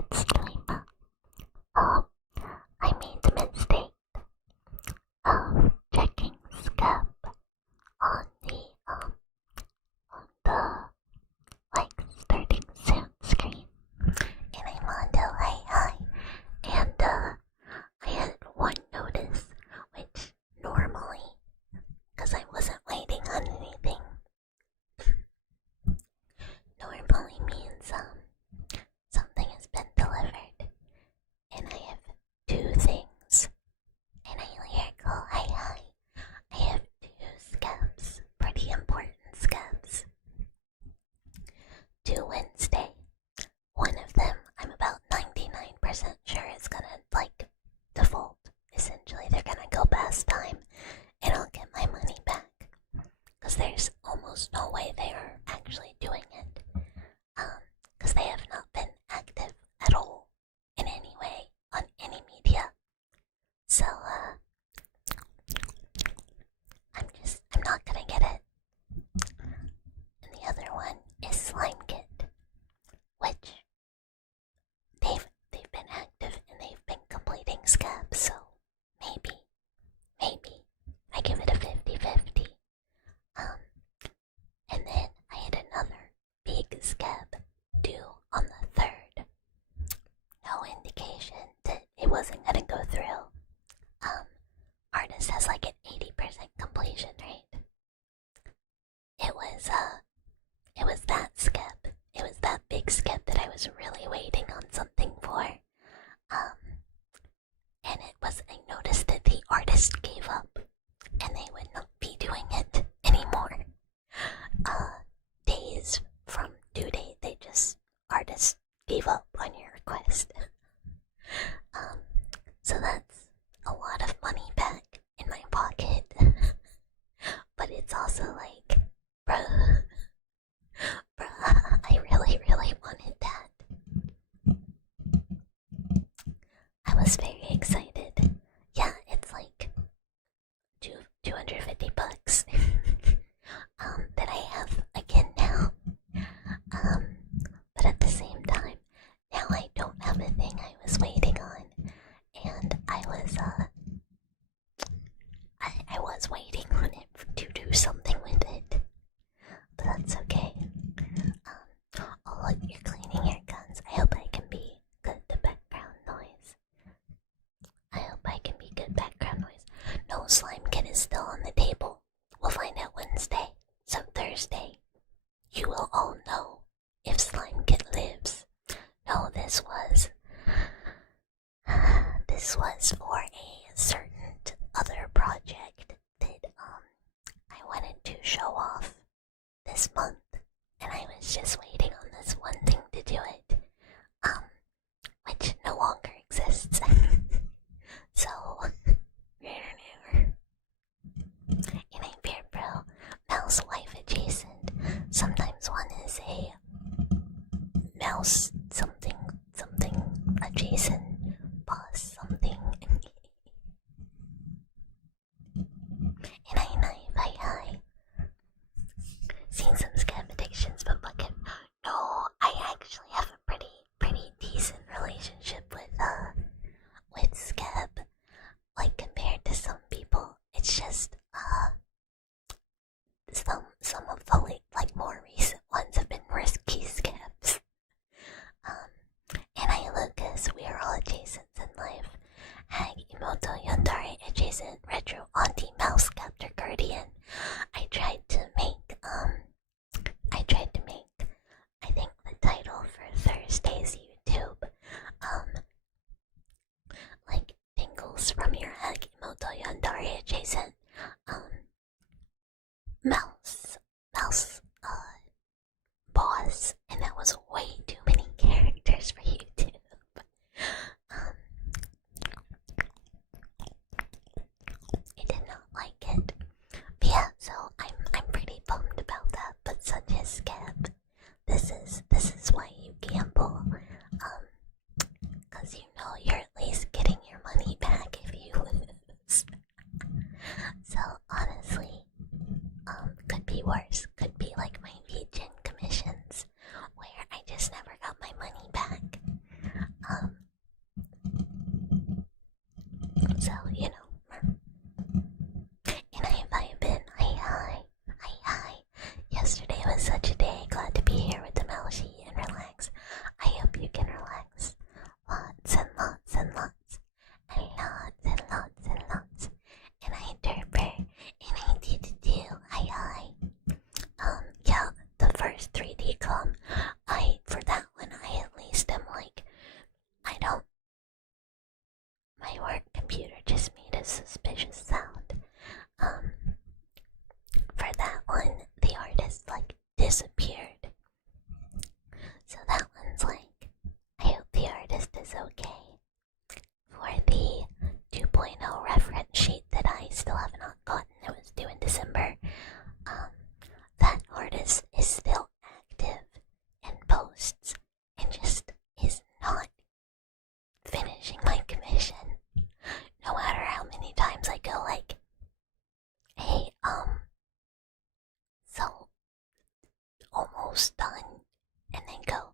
disclaimer. I made the mistake of checking Scap on the like starting soon screen, and I'm on the hi, and I had one notice, which normally, because I wasn't waiting on anything, normally means something has been delivered, and I have two things, and I hear go hi. I have two scabs, pretty important scabs. Due Wednesday. One of them, I'm about 99% sure is gonna like default. Essentially, they're gonna go past time, and I'll get my money back. Cause there's almost no way they are actually doing it. Cause they have not been active at all in any way on any media. So I'm not gonna get it. And the other one is Slime Kit, which they've been active and they've been completing scabs, so maybe I give it a 50-50. And then I had another big scab due on the 3rd. No indication that it wasn't gonna go through. Artist has like an 80% completion rate. It was that scab. It was that big scab that I was really waiting on something for. And I noticed that the artist gave up and they would not be doing it anymore. Days from due date, artist gave up on your request. So that's a lot of money back in my pocket. But it's also like, bruh, I really wanted that. I was very excited. Yeah, it's like $250 that I have again now. But at the same time, now I don't have a thing I was waiting on, and I was waiting on it to do something with it. But that's okay. Oh look, you're cleaning your guns. I hope I can be good to background noise. No, Slime Kit is still on the table. We'll find out Wednesday. So Thursday, you will all know if Slime Kit lives. No, this was for a certain other project that I wanted to show off this month, and I was just waiting on this one thing to do it, which no longer exists. So, in a Beard Bro mouse wife adjacent, sometimes one is a mouse something adjacent boss something. And hi. Seen some scam addictions, but bucket. No, I actually have a pretty decent relationship with scab. Like compared to some people, it's just some of the like more recent ones have been risky scabs. And I, Lucas, we are all adjacents in life. Hag, Imoto, Yandari, adjacent, retro, auntie, mouse, captor, guardian. I tried to make, I think the title for Thursday's YouTube, like, tingles from your Hag, Imoto, Yandari, adjacent, mouse, boss, and that was way too many characters for YouTube. I did not like it. But yeah, so I'm pretty bummed about that. But such as scab, this is why you gamble. 'Cause you know you're at least getting your money back if you lose. So honestly, could be worse. Could be like my VGen commissions, where I just never got my money back. Um, so, you know. And I vibe in. Hi. Yesterday was such a day. Glad to be here with the Melshi and relax. I hope you can relax. Lots and lots and lots. And lots and lots and lots. And I derper. And I do. Hi. Yeah, the first 3D com. For that one, I at least am like, I don't. My work computer just made a suspicious sound. For that one, the artist like disappeared. So that one's like, I hope the artist is okay. For the 2.0 reference sheet that I still have not gotten, it was due in December. That artist is still active and posts and just is not finishing my commission. No matter how many times I go like, hey, so almost done, and then go,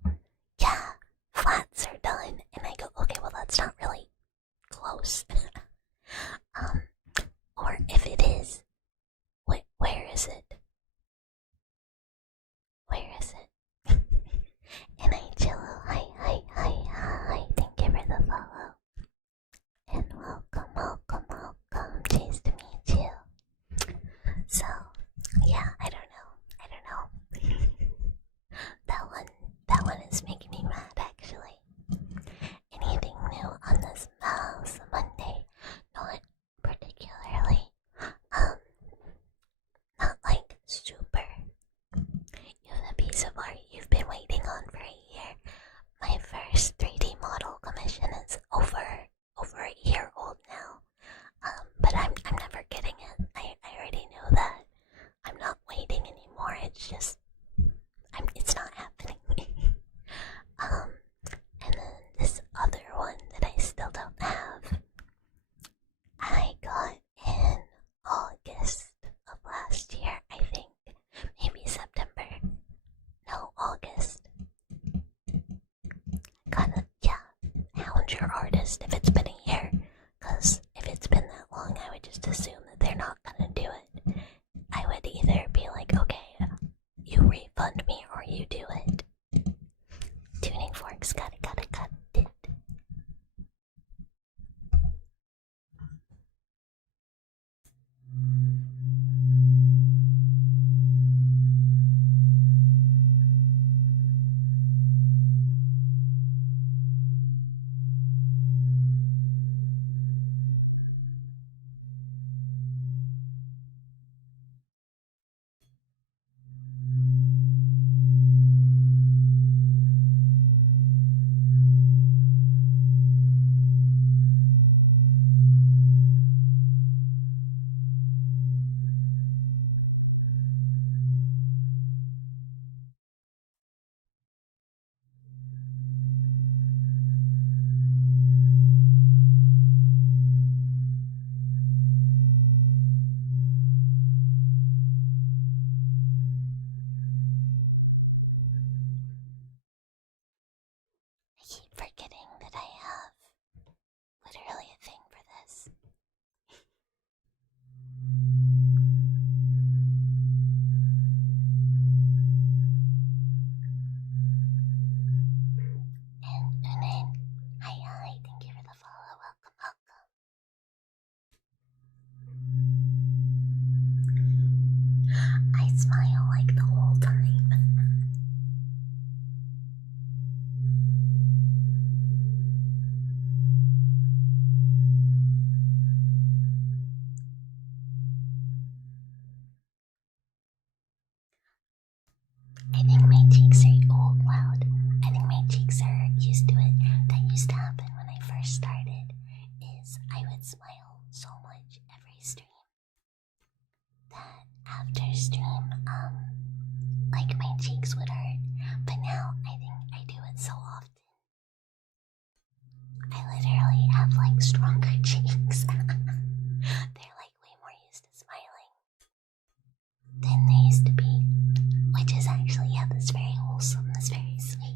yeah, flats are done, and I go, okay, well that's not really close. Or if it is, where is it? Where is it? And I Jello, hi, thank you for the follow. And welcome, cheers to meet you. So, yeah, I don't know. that one is making me mad, actually. Anything new on this Mouse Monday? Not particularly. Not like super. You have a piece of art you've been waiting on for a year. My first 3D model commission is over a year old now. But I'm never getting it. I already know that. I'm not waiting anymore. It's just it's not happening. And then this other one that I still don't have, I got in August of last year, I think. Maybe September. No, August. Hound your artist if it's been a year. Because if it's been that long, I would just assume that they're not gonna do it. I would either be like, okay, you refund me or you do it. Tuning forks, got it. I keep forgetting that I have literally a thing for this. And Unin, hi, thank you for the follow. Welcome. I smile like the whole time. I think my cheeks are old loud. I think my cheeks are used to it. That used to happen when I first started. Is I would smile so much every stream that after stream, like my cheeks would hurt. But now I think I do it so often. I literally have like stronger cheeks. They're like way more used to smiling than they used to be. Which is actually, yeah, that's very wholesome, that's very sweet.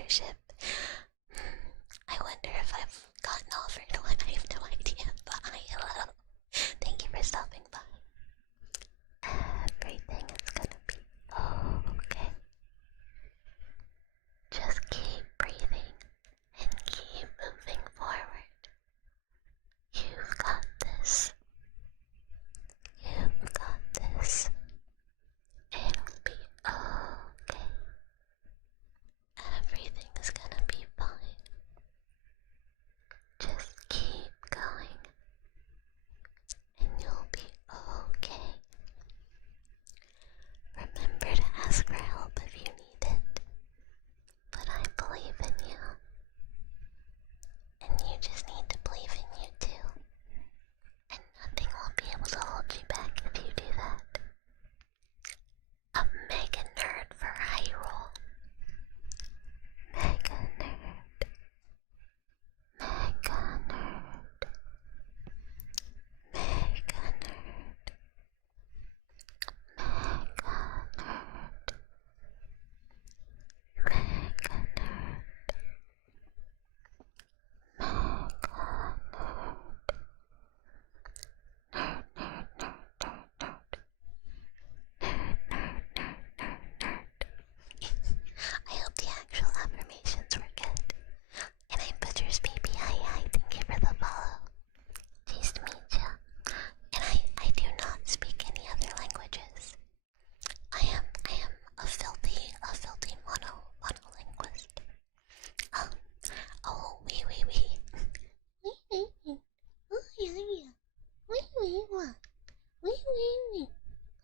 mentorship. I wonder if I've gotten offered one. I have no idea. But hello. Thank you for stopping by. Everything is gonna be okay. Just keep breathing and keep moving forward. You've got this. You've got this. It'll be okay. Everything is gonna be fine. Just keep going, and you'll be okay. Remember to ask for help if you need it, but I believe in you, and you just need to believe in you too, and nothing will be able to hold you back if you do that. A mega nerd for Hyrule. Mega nerd. Mega nerd. Mega nerd. Mega nerd. Mega nerd. I hope the actual affirmations were good. And I'm Butcher's baby. Hi, thank you for the follow. Nice to meet you. And I do not speak any other languages. I am a filthy monolinguist. Oh, wee. Oh, yeah. Wee.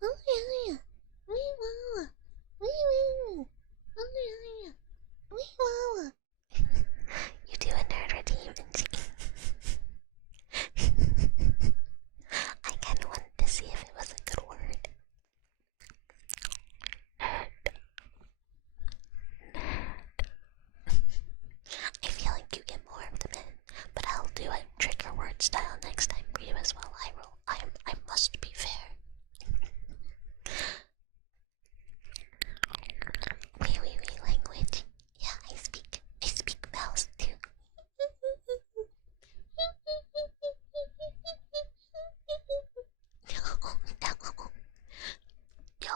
Oh, yeah. Wee. Oh, yeah. You do a nerd redeem and see. I kinda wanted to see if it was a good word. Nerd. I feel like you get more of them in, but I'll do it trigger word style next time for you as well. I must be fair. Wee language. Yeah, I speak mouse too. No. Yo,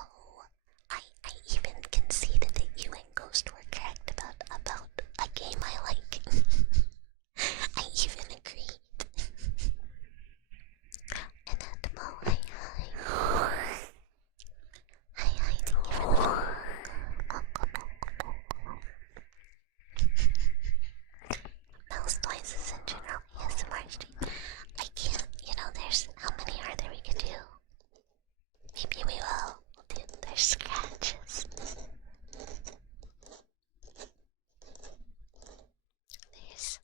I even conceded that you and Ghost were correct about a game I like. I even agreed. Anatmo, hi. Hi, thank you for the mouse noises in general. ASMR stream. I can't, there's how many are there we could do? Maybe we will. There's scratches. There's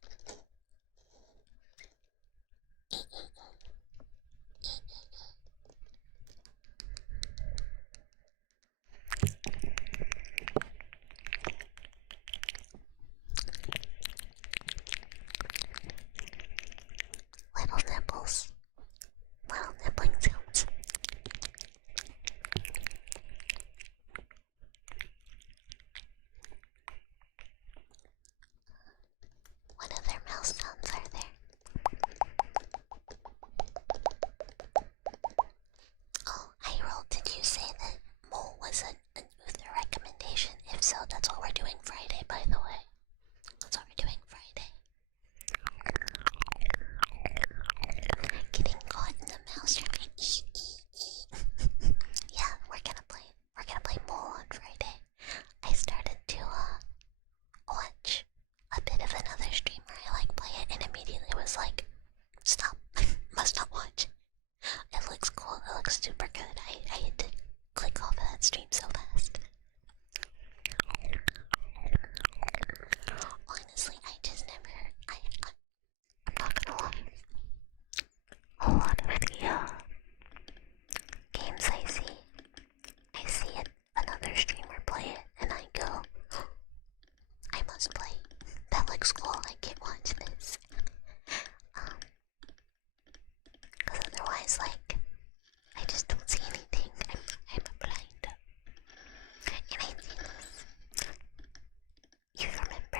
little nipples. Little nibbling sounds. What other mouse sounds are there? Oh, Hyrule, did you say that Mole was an Uther recommendation? If so, that's what we're doing Friday, by the way. That's what we're doing Friday. Getting caught in the mouse trap. Yeah, we're gonna play Mole on Friday. I started to watch a bit of another streamer. I play it and immediately was like, stop. Must not watch. It looks cool. It looks super good. I had to click off of that stream so fast. Honestly, I just never. I'm not gonna lie. A lot of the games I see it, another streamer play it, and I go, I must play. That looks cool. I can't watch this. Because otherwise, I just don't see anything. I'm blind. And I see this. You remember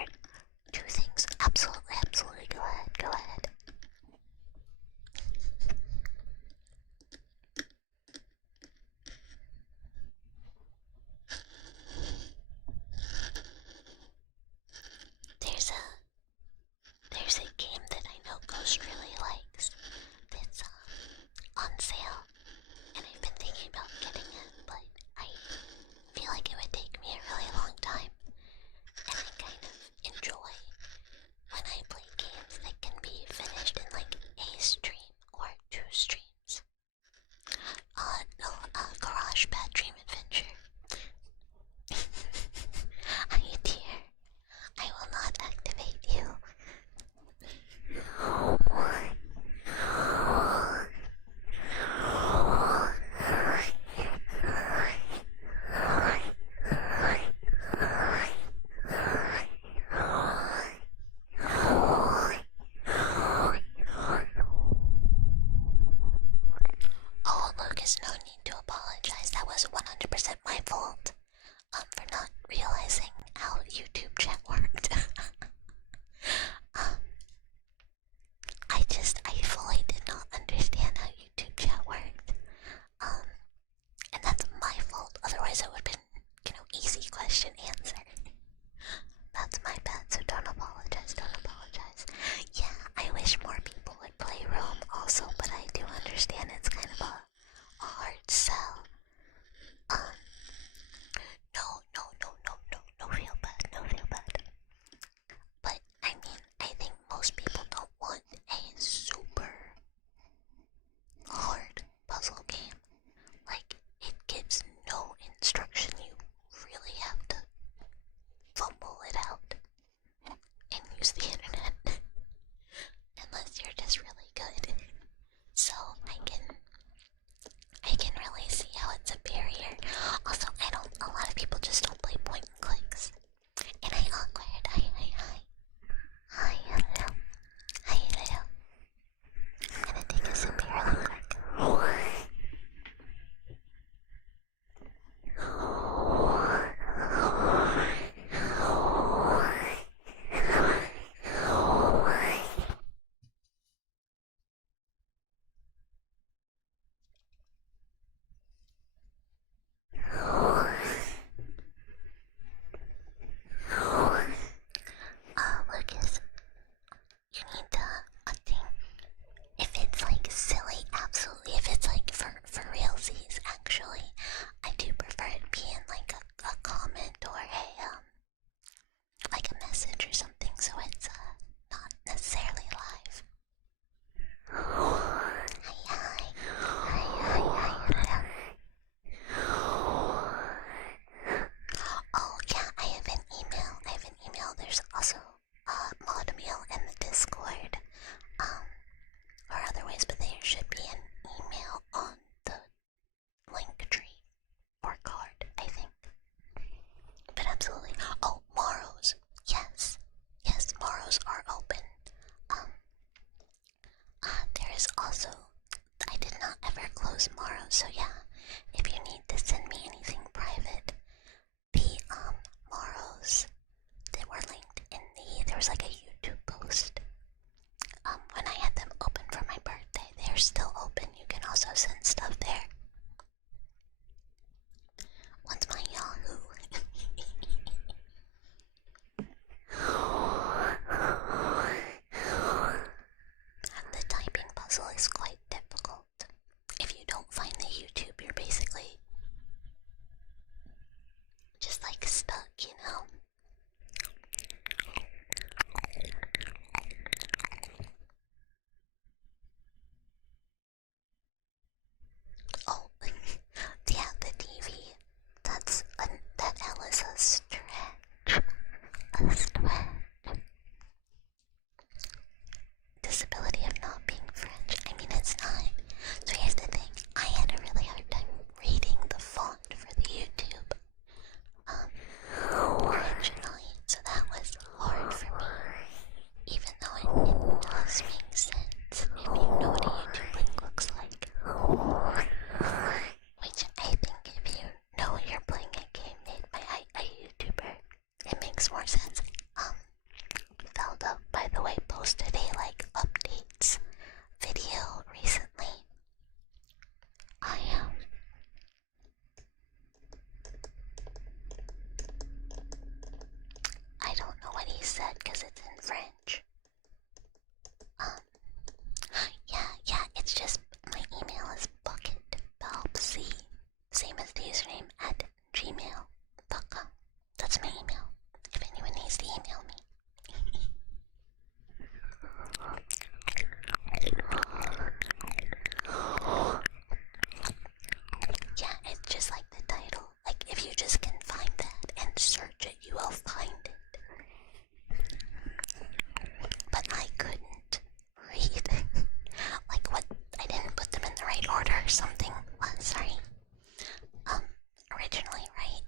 there's like a YouTube post. When I had them open for my birthday, they're still open. You can also send stuff there. What's my Yahoo? The typing puzzle is quite difficult. If you don't find the YouTube, you're basically just like stuck, you know? Oh, yeah, the TV. That L is a stretch. A stretch. Disability of not being French. I mean, it's not. So here's the thing. I had a really hard time reading the font for the YouTube originally, so that was hard for me. Even though it does make sense if you know what a YouTube link looks like. Which I think if you know you're playing a game made by a YouTuber, it makes more sense. Velda, by the way, posted a updates video recently. I don't know what he said because it's in French. Yeah, it's just my email is bucketbalbc, same as the username at gmail.com. That's my email, if anyone needs to email me. Yeah, it's just like the title. Like, if you just can find that and search it, you will find it. But I couldn't read. Like, what? I didn't put them in the right order or something. What? Sorry. Originally, right?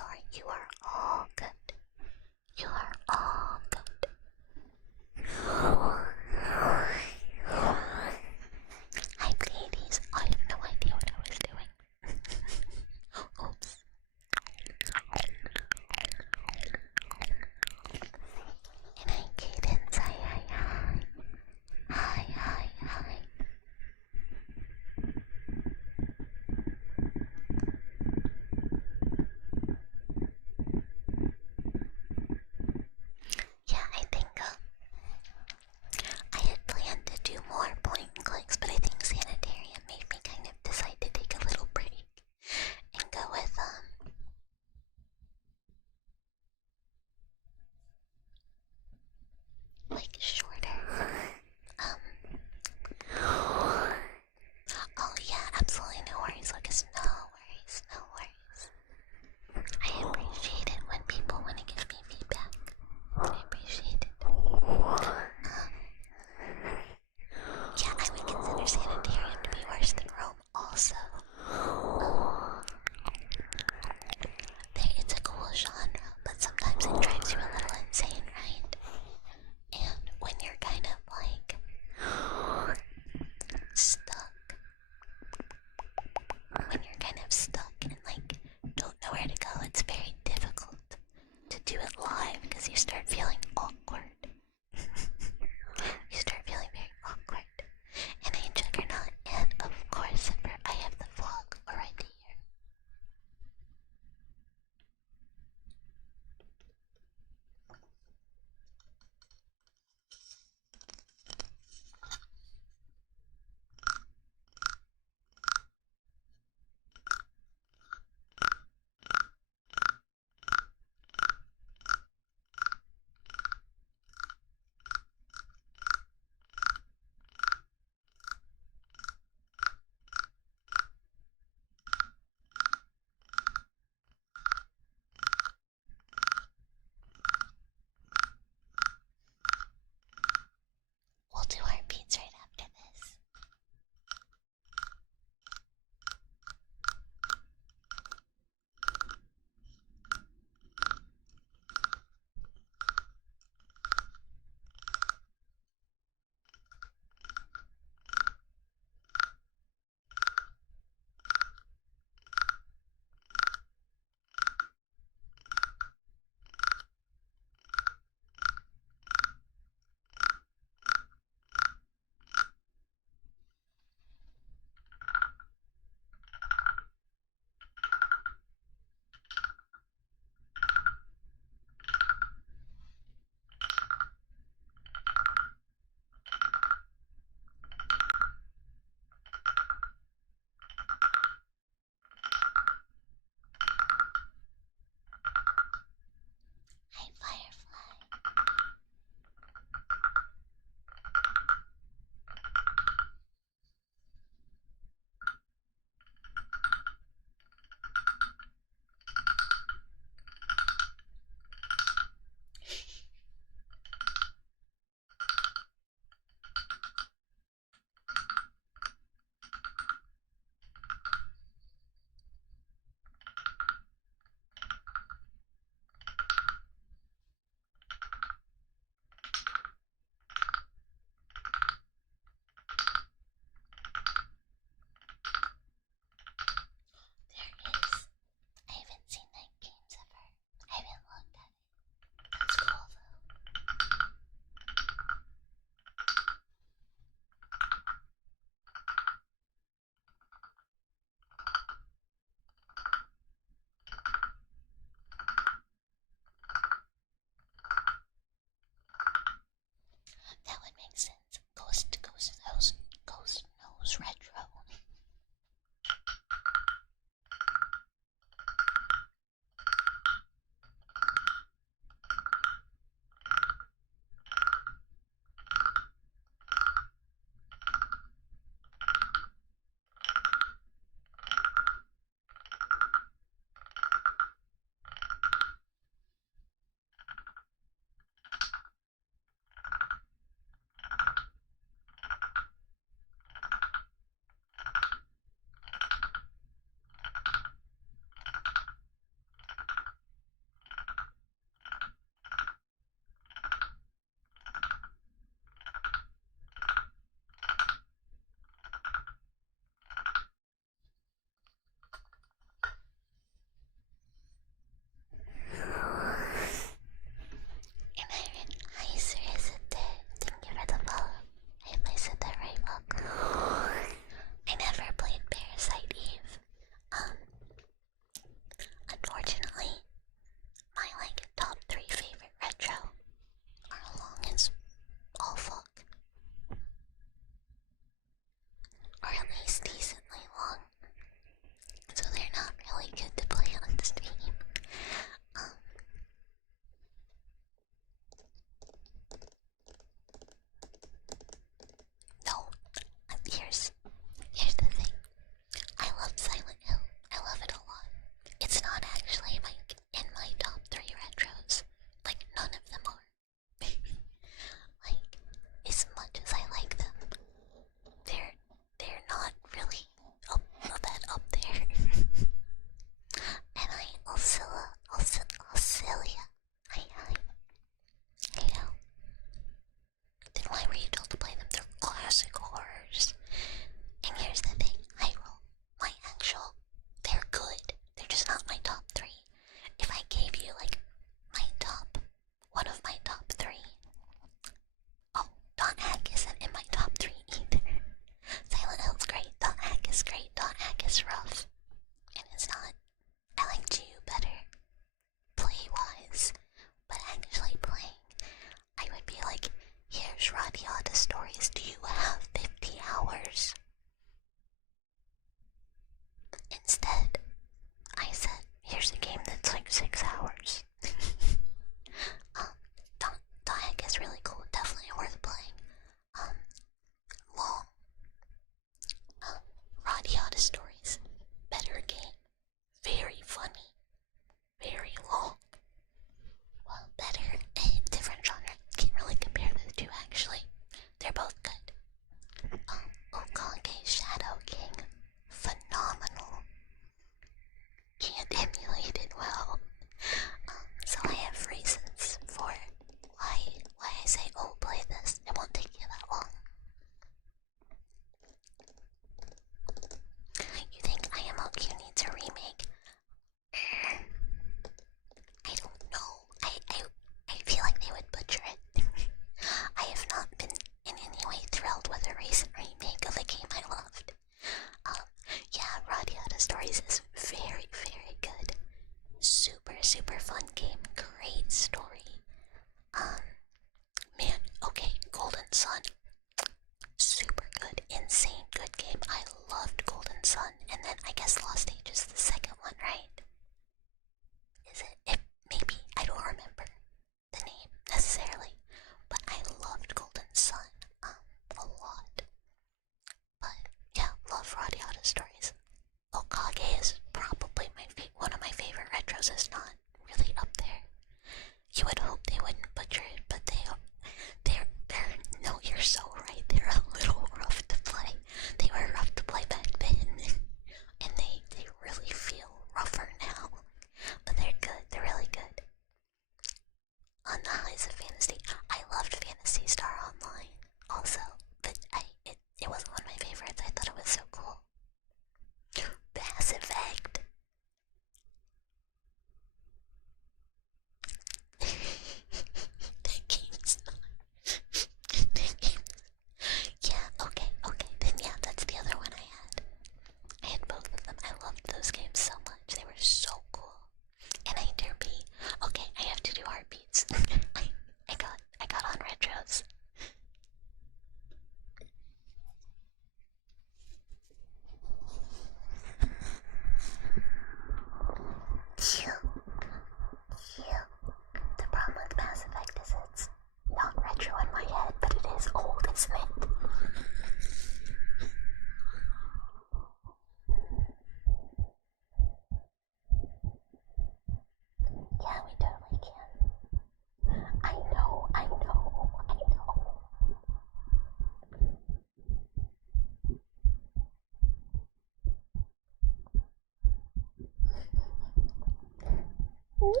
Look,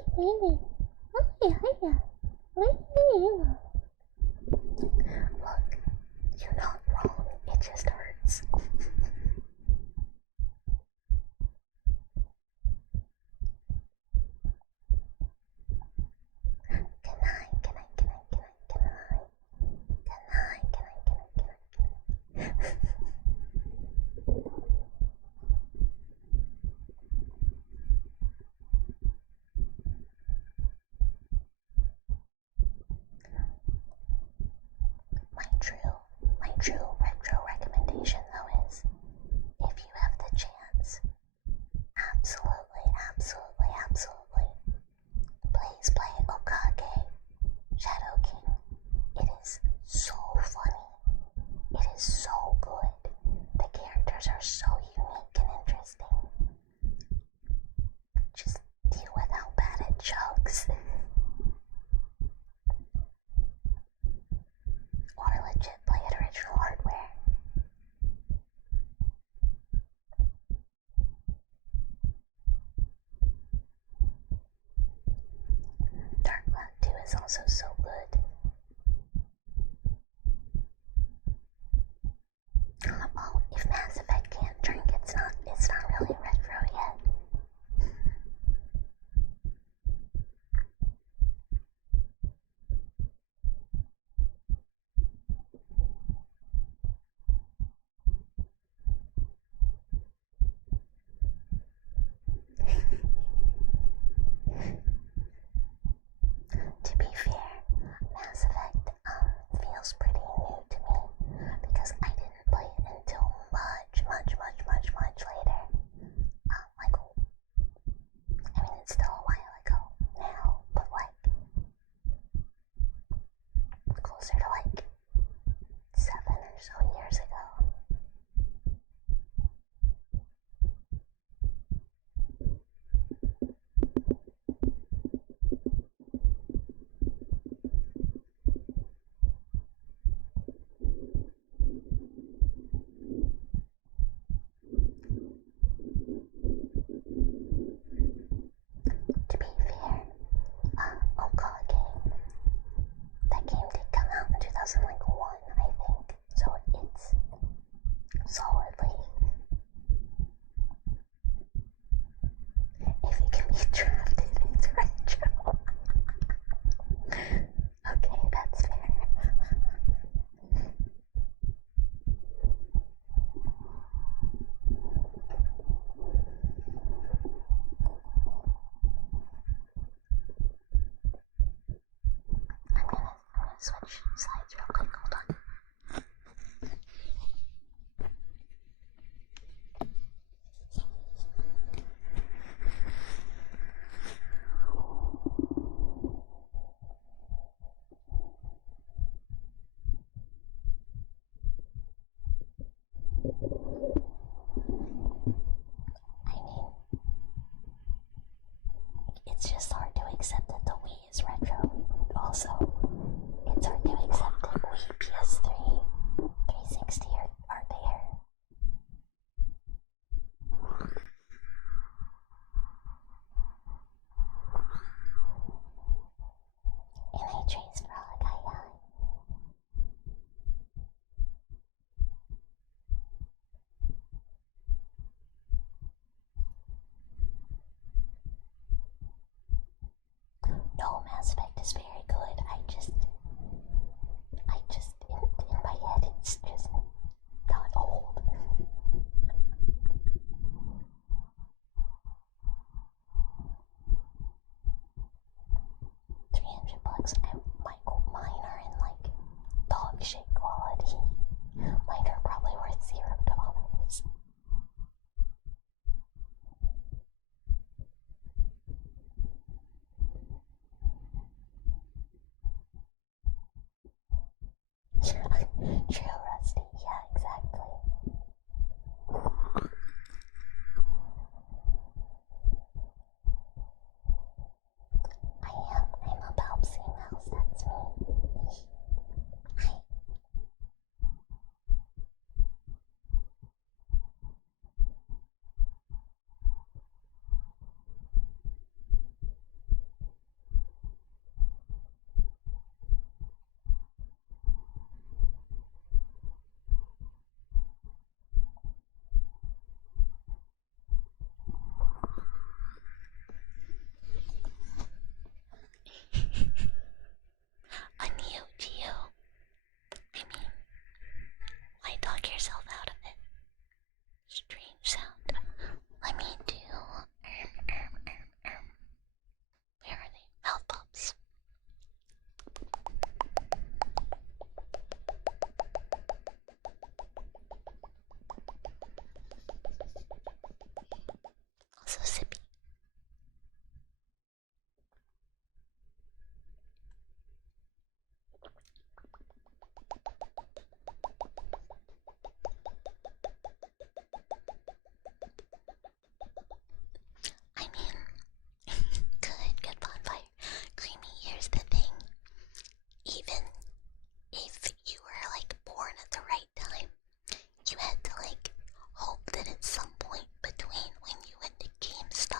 you're not wrong. It just hurts. Good night, good night, good night, good night, good night. Good night, good night, good night, good night, good night. My true retro recommendation though is, if you have the chance, absolutely, absolutely, absolutely, please play Okage Shadow King. It is so funny. It is so good. The characters are so unique and interesting. Just deal with how bad it chugs. Or legit play at original hardware. Dark Cloud 2 is also so good. Well, if Mass Effect can't drink, it's not really retro yet. To be fair, Mass Effect feels pretty new to me because I didn't play it until much later. I mean, it's still a while ago now, but closer to 7 or so years ago. To be fair, Okage, that game did come out in 2001, I think, so it's solidly, if it can be drafted, it's retro. Okay, that's fair. I'm gonna switch slides real quick, hold on. I mean, it's just hard to accept that the Wii is retro. Also, it's hard to accept that Wii, PS3, 360 are there. And I traced Frog, No, Mass Effect is very good. I just in my head, it's just not old. 300 bucks. Mine are in dog shit quality. Mine are probably worth $0. True, Rusty. Yeah, exactly. I'm a Bobsy Mouse, that's me. Hi. so sippy. I mean, good bonfire. Creamy, here's the thing. Even if you were like born at the right time, you had to like hope that at some point between when you went to GameStop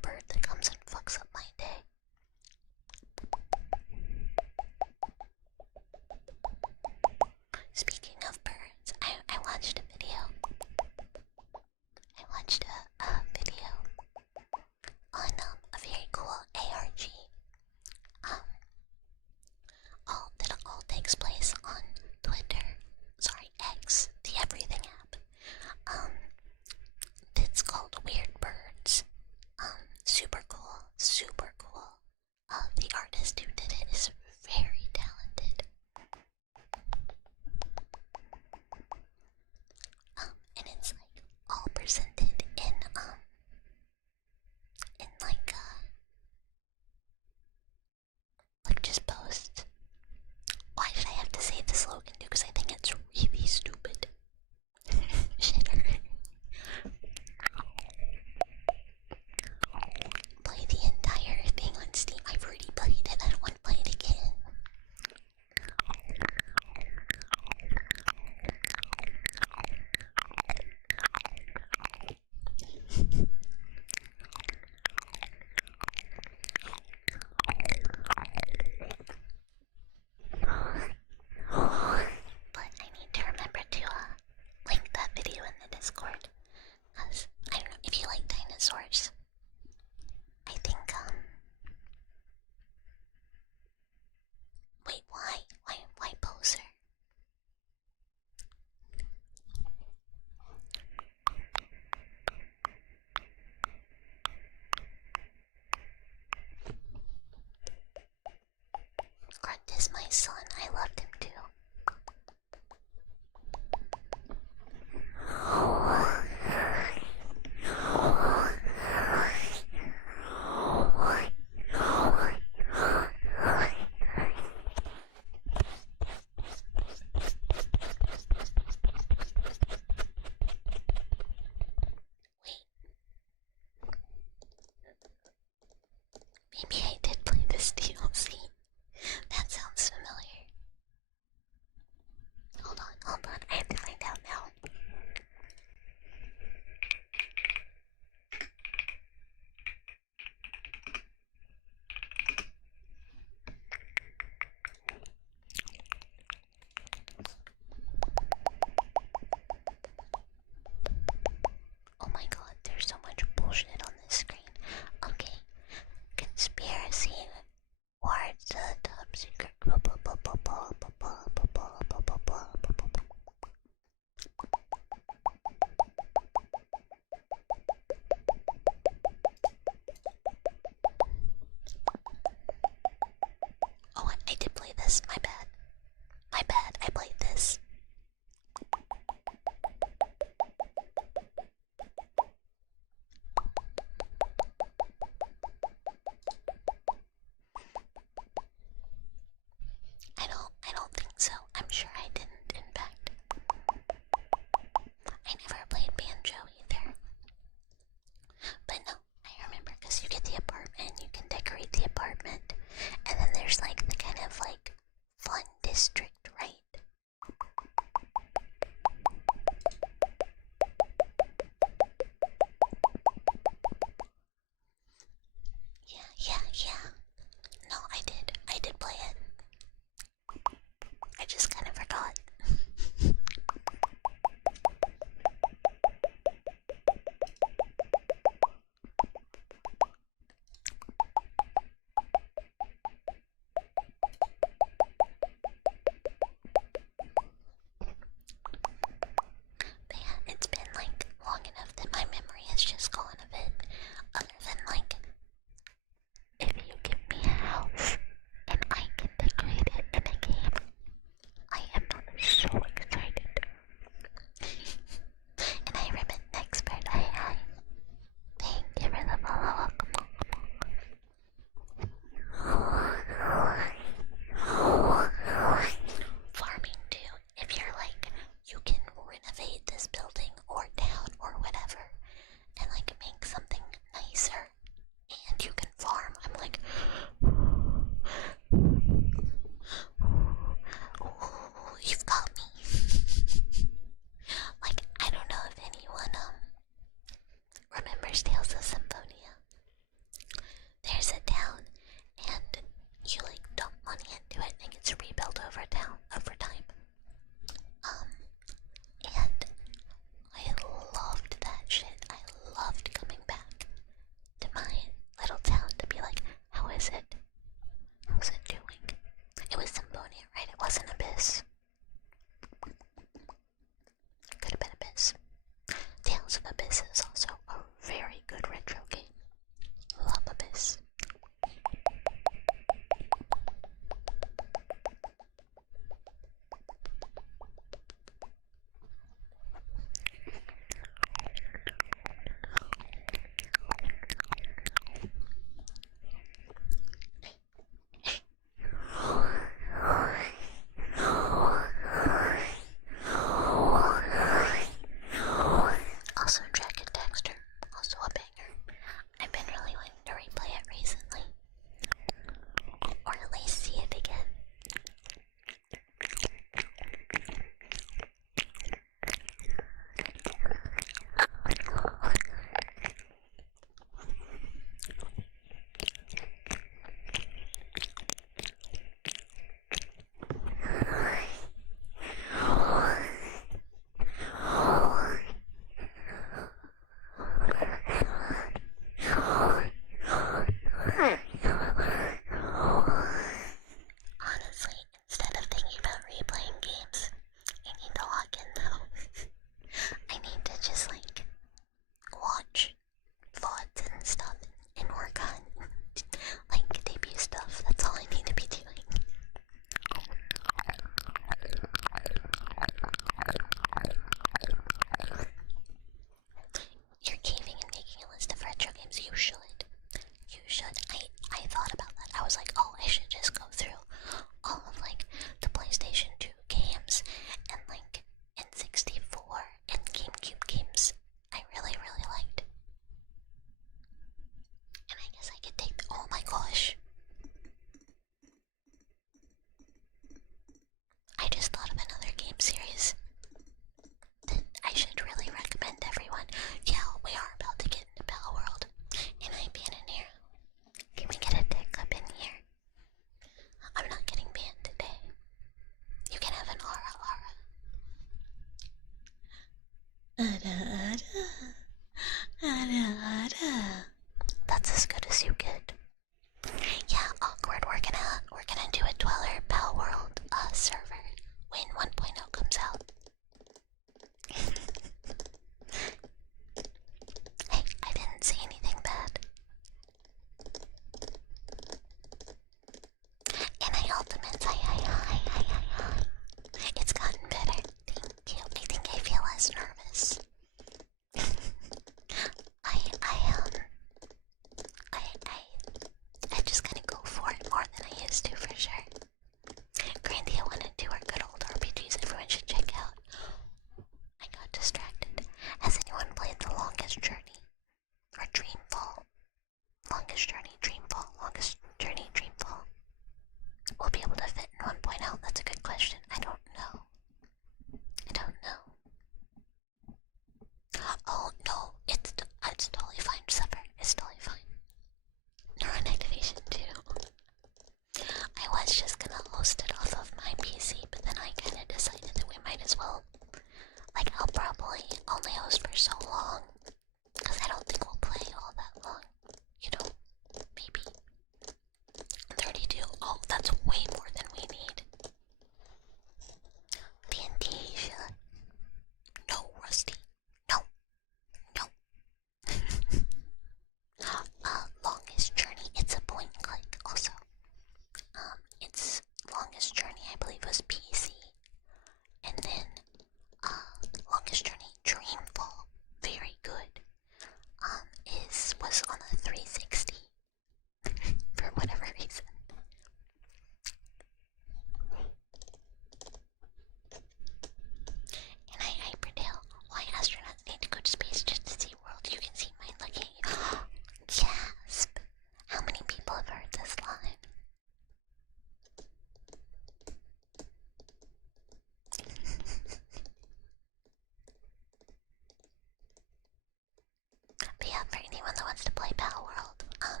everyone that wants to play Battle World, I'm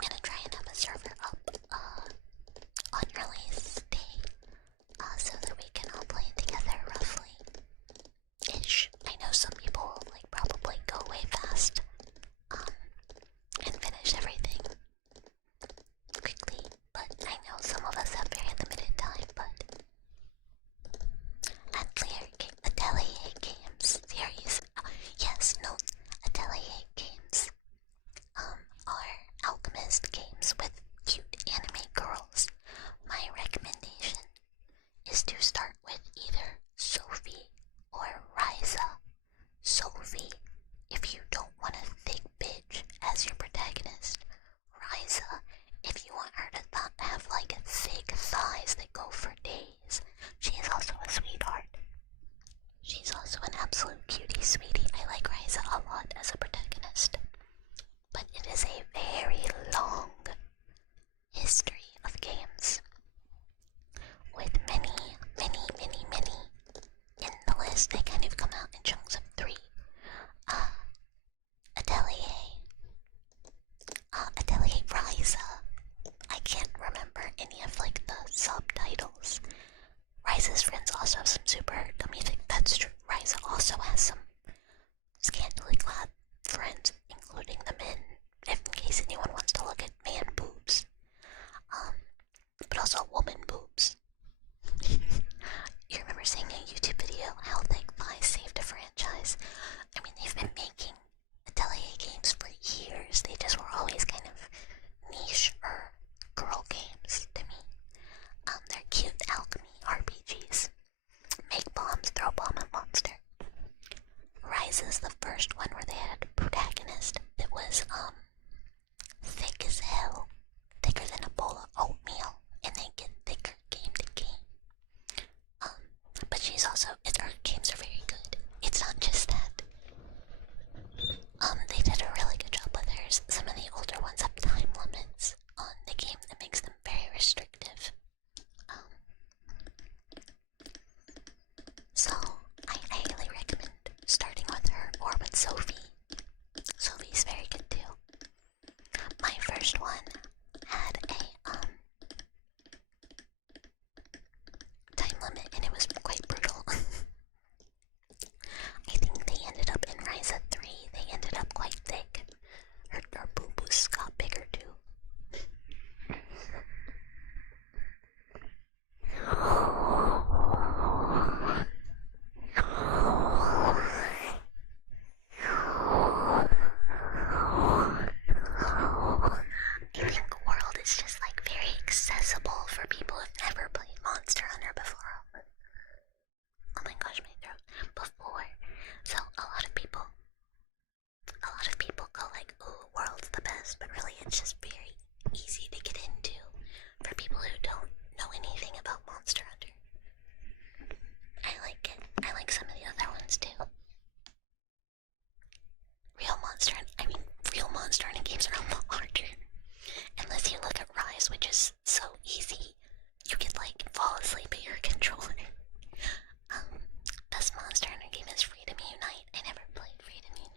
gonna try and have a server up on release day, so that we can all play together roughly. Ish. I know some people like probably go way fast, and finish everything quickly, but I know some of us have very limited time. But Atelier Games series, yes, no, Atelier Games, are alchemist games with cute anime girls. My recommendation is to start with either Sophie or Ryza. Sophie, if you don't want a thick bitch as your protagonist. Ryza, if you want her to have like thick thighs that go for days. She's also a sweetheart. She's also an absolute cutie sweetie. I like Ryza a lot as a protagonist. But it is a very long history of games, with many in the list. They kind of come out in chunks of 3. Atelier Ryza. I can't remember any of like the subtitles. Ryza's friends also have some super dummy things. That's true. Ryza also has some scantily clad friends, including the men, if in case anyone wants to look at man boobs. But also woman boobs. You remember seeing a YouTube video, How Thick Thighs Saved a Franchise? I mean, they've been making Atelier games for years. They just were always kind of niche or girl games to me. They're cute alchemy RPGs. Make bombs, throw bomb at monster. Rise is the first one where they had a protagonist that was thick as hell, thicker than a bowl of oatmeal, and they get thicker game to game. But she's also, her games are very good. It's not just that. They did a really good job with hers. Some of the older ones have time limits on the game that makes them very restrictive. So I highly recommend starting with her or with Sophie. Sophie's very good too. My first one had a time limit and it was quite brutal. I think they ended up in Ryza 3, they ended up quite thick. Her boo-boos got bigger too. I think World is just like very accessible for people who've never played Monster Hunter before. Oh my gosh, my throat. Before. So a lot of people go like, ooh, World's the best, but really it's just very easy to get into for people who don't know anything about Monster Hunter. I like it. I like some of the other ones too. Real Monster Hunter games are a lot harder. Unless you look at Rise, which is so easy, you could like fall asleep at your controller. Best Monster Hunter game is Freedom Unite. I never played Freedom Unite.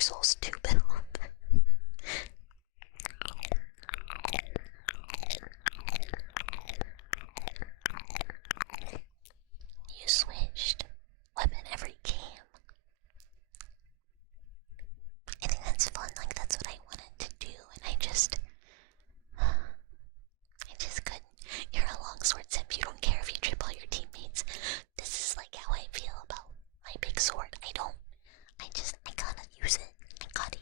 Dark Souls 2 build. You switched weapon every game. I think that's fun, like that's what I wanted to do, and I just couldn't. You're a longsword simp, you don't care if you trip all your teammates. This is like how I feel about my big sword. I gotta use it. I gotta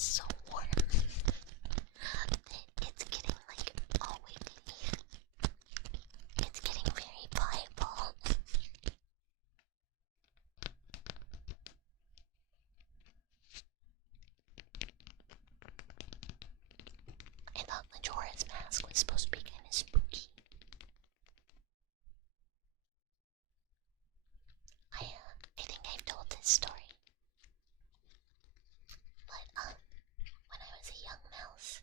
it's so warm. It's getting like all wiggly. It's getting very pliable. I thought Majora's Mask was supposed to be kind of spooky. I think I've told this story. But, when I was a young mouse,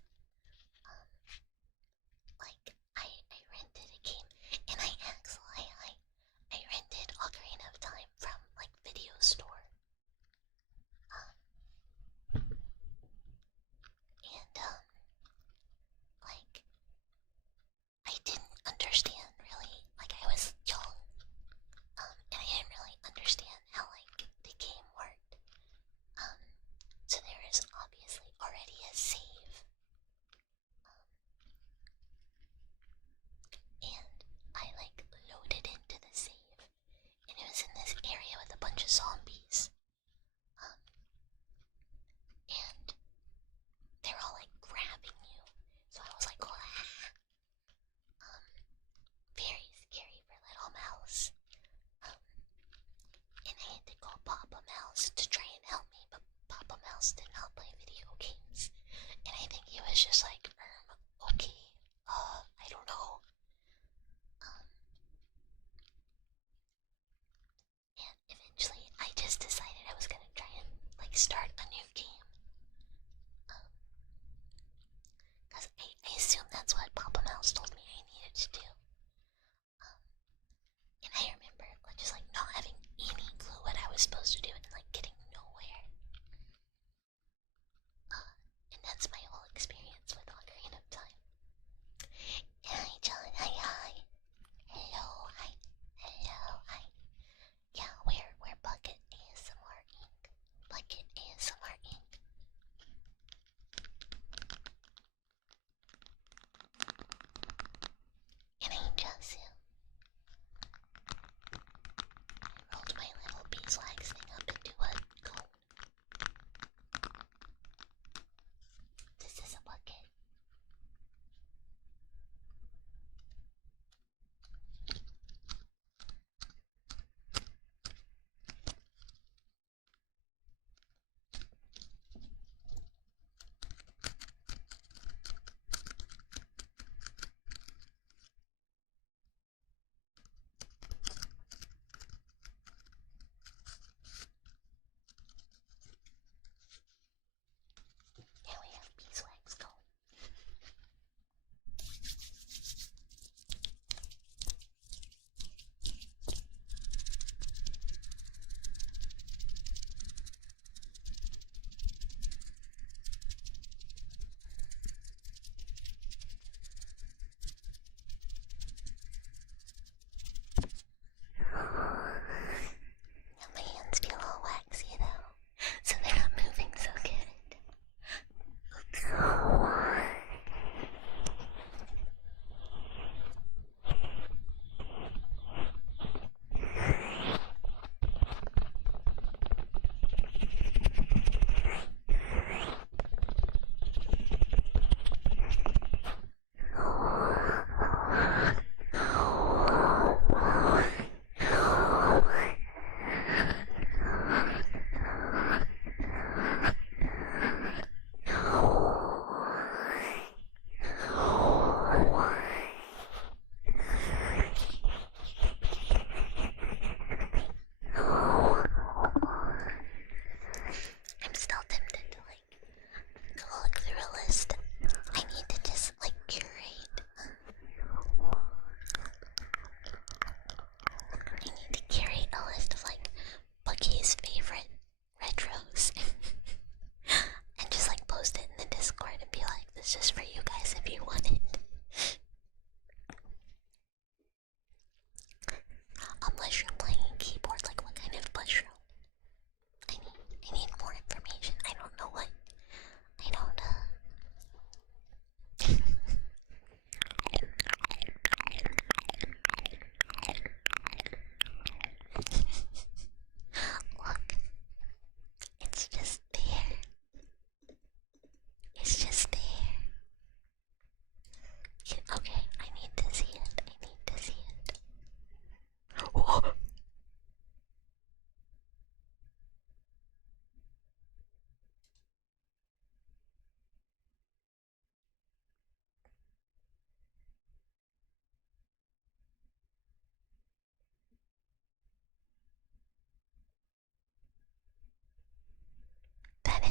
like, I rented a game, and I rented Ocarina of Time from, like, Video Store. Like, I didn't understand, really. Like, I was young, and I didn't really understand how, like, the game worked. So there is obviously already a save. And I, like, loaded into the save, and it was in this area with a bunch of zombies. And they're all, like, grabbing you. So I was like, oh, very scary for little mouse. And I had to call Papa Mouse to try and help me, but Papa Mouse did not play video games. And I think he was just like, okay, I don't know. And eventually I just decided I was gonna try and, like, start a new game. Because I assume that's what Papa Mouse told me I needed to do. And I remember just, like, not having any clue what I was supposed to do and, like, getting nowhere. And that's my whole experience with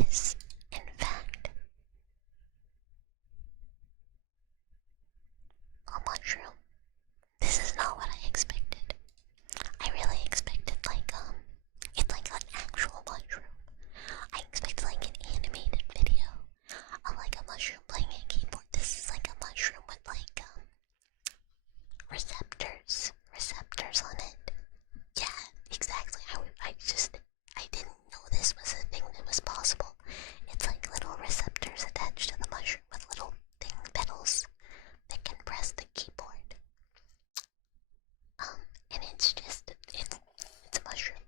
is, in fact, a mushroom. This is not what I expected. I really expected it's like an actual mushroom. I expected like an animated video of like a mushroom playing a keyboard. This is like a mushroom with like receptors on it. Yeah, exactly. I didn't know this was a thing that was possible. It's like little receptors attached to the mushroom with little pedals that can press the keyboard. And it's a mushroom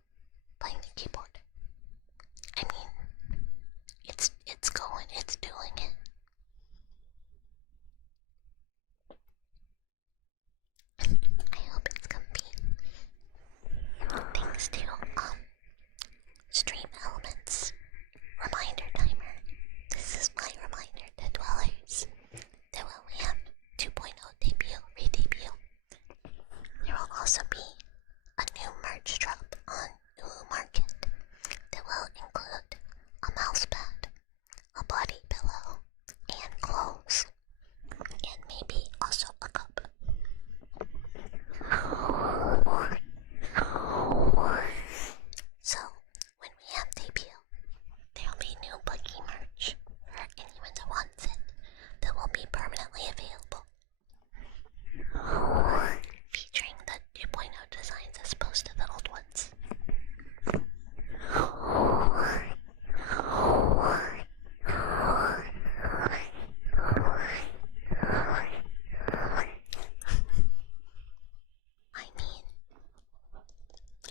playing the keyboard. I mean, it's doing it. I hope it's comfy. Thanks to Stream Elements reminder timer. This is my reminder to dwellers that when we have 2.0 re-debut, there will also be a new merch drop on Ulu Market that will include a mouse pad, a body pillow, and clothes, and maybe also a cup. So, when we have debut, there will be new bookie merch for anyone that wants it that will be permanently available, featuring the 2.0 designs as opposed to the old ones. I mean,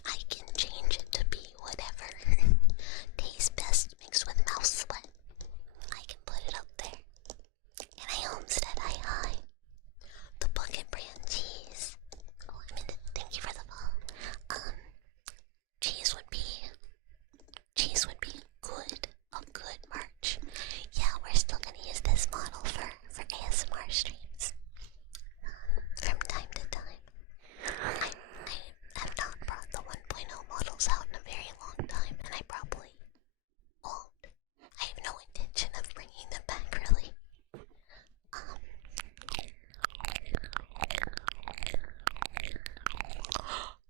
I can change it to be whatever tastes best mixed with mouse sweat. I can put it up there. And I homestead hi. The bucket brand cheese. Oh, thank you for the follow. Cheese would be a good merch. Yeah, we're still gonna use this model for ASMR streams. From time to time. I have not brought the 1.0 models out in a very long time, and I probably won't. I have no intention of bringing them back, really.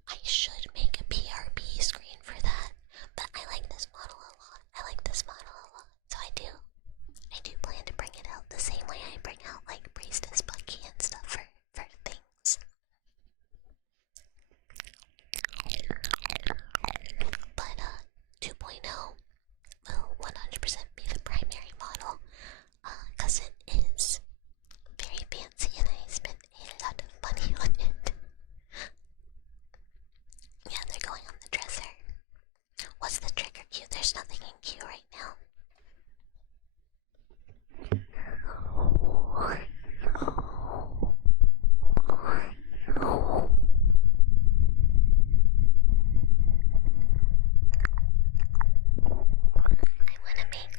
I should make a PRP screen for that, but I like this model a lot. So I do plan to bring it out the same way I bring out like Priestess Bucky and stuff for things. But 2.0 will 100% be the primary model, cause it is very fancy and I spent a lot of money on it. Yeah, they're going on the dresser. What's the trigger cue? There's nothing in queue right now. I want to make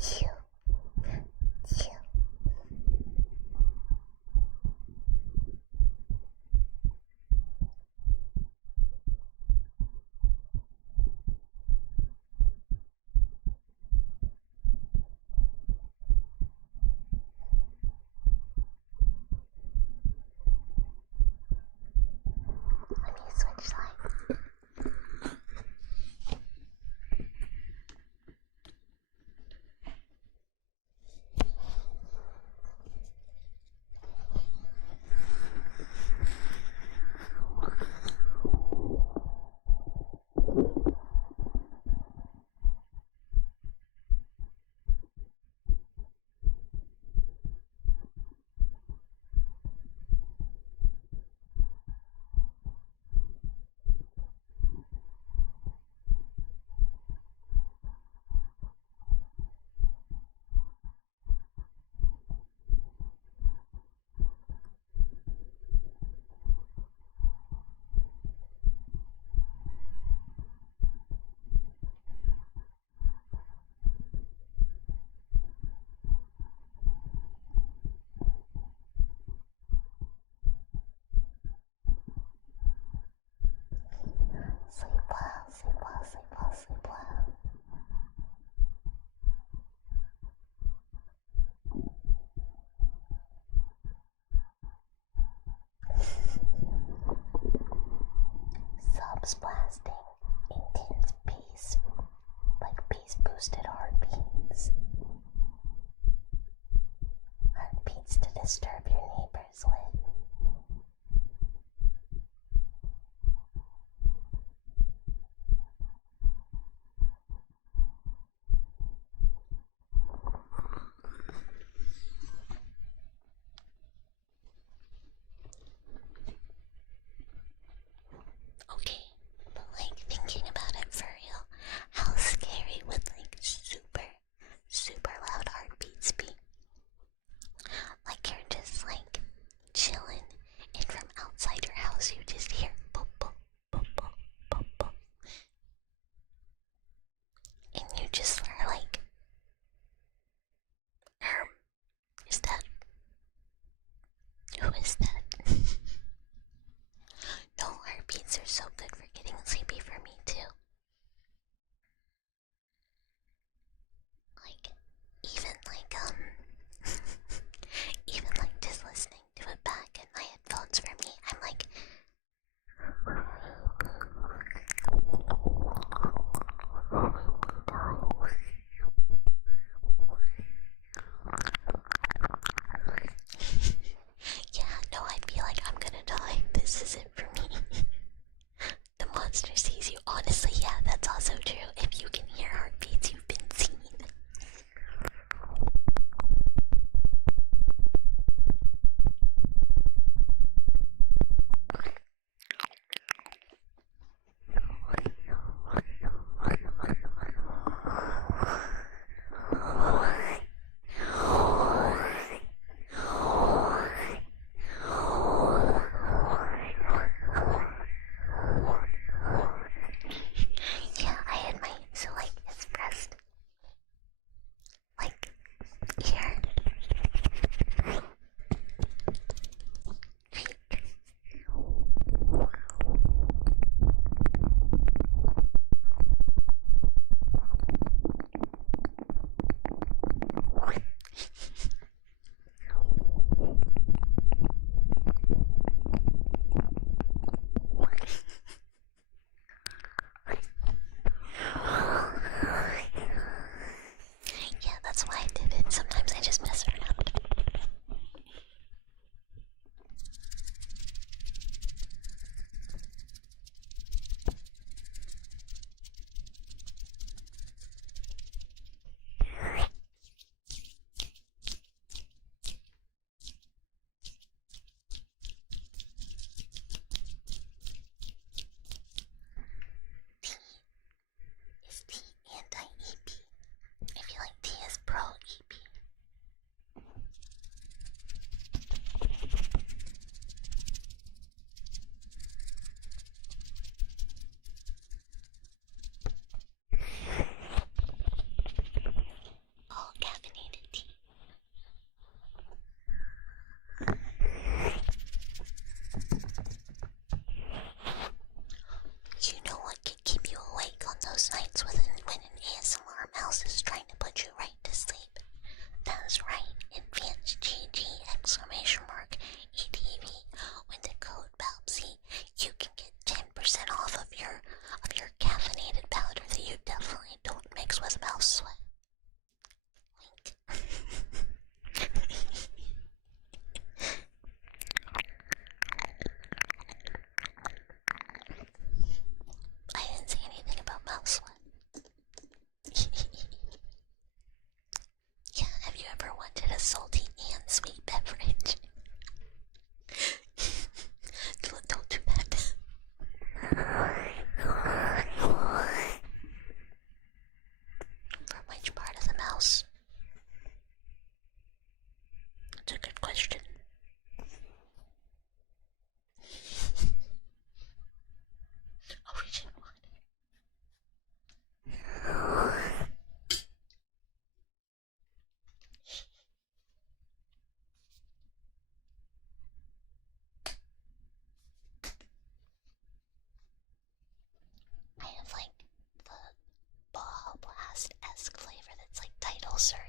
Choo. Choo. Let me switch sides. Sleep well, sleep well, sleep well, sleep well. Subs blasting, intense peace, like peace boosted heartbeats. Heartbeats to disturb your neighbors with. Okay, but like thinking about it for real, how scary would like super loud heartbeats be? Like you're just like chilling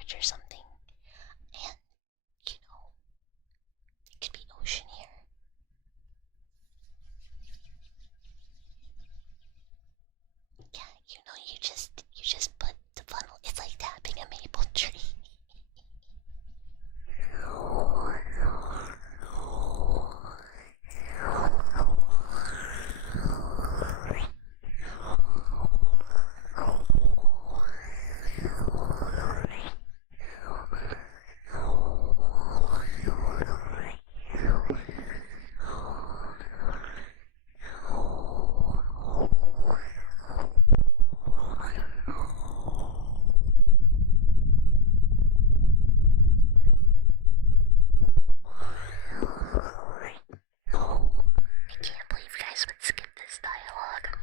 beach or something, and you know, it could be ocean here. Yeah, you know, you just put the funnel. It's like tapping a maple tree. I can't believe you guys would skip this dialogue.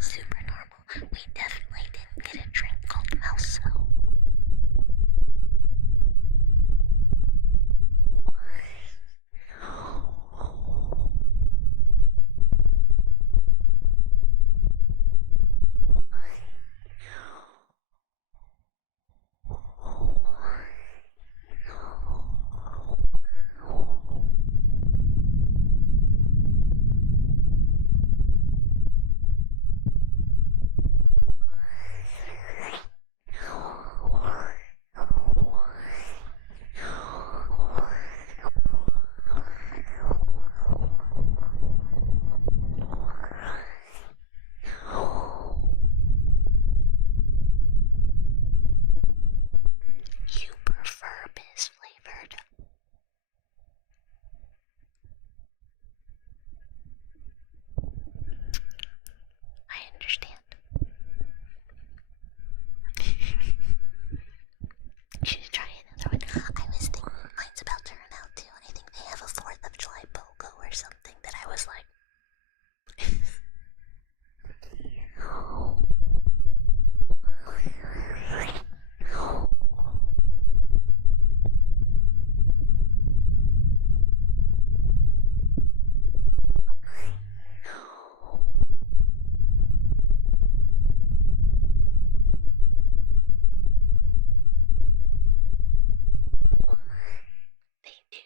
Super normal. We definitely didn't get a drink called mouse slow. You prefer piss flavored. I understand. You should try another one. I was thinking mine's about to run out too. I think they have a 4th of July BOGO or something that I was like. They do.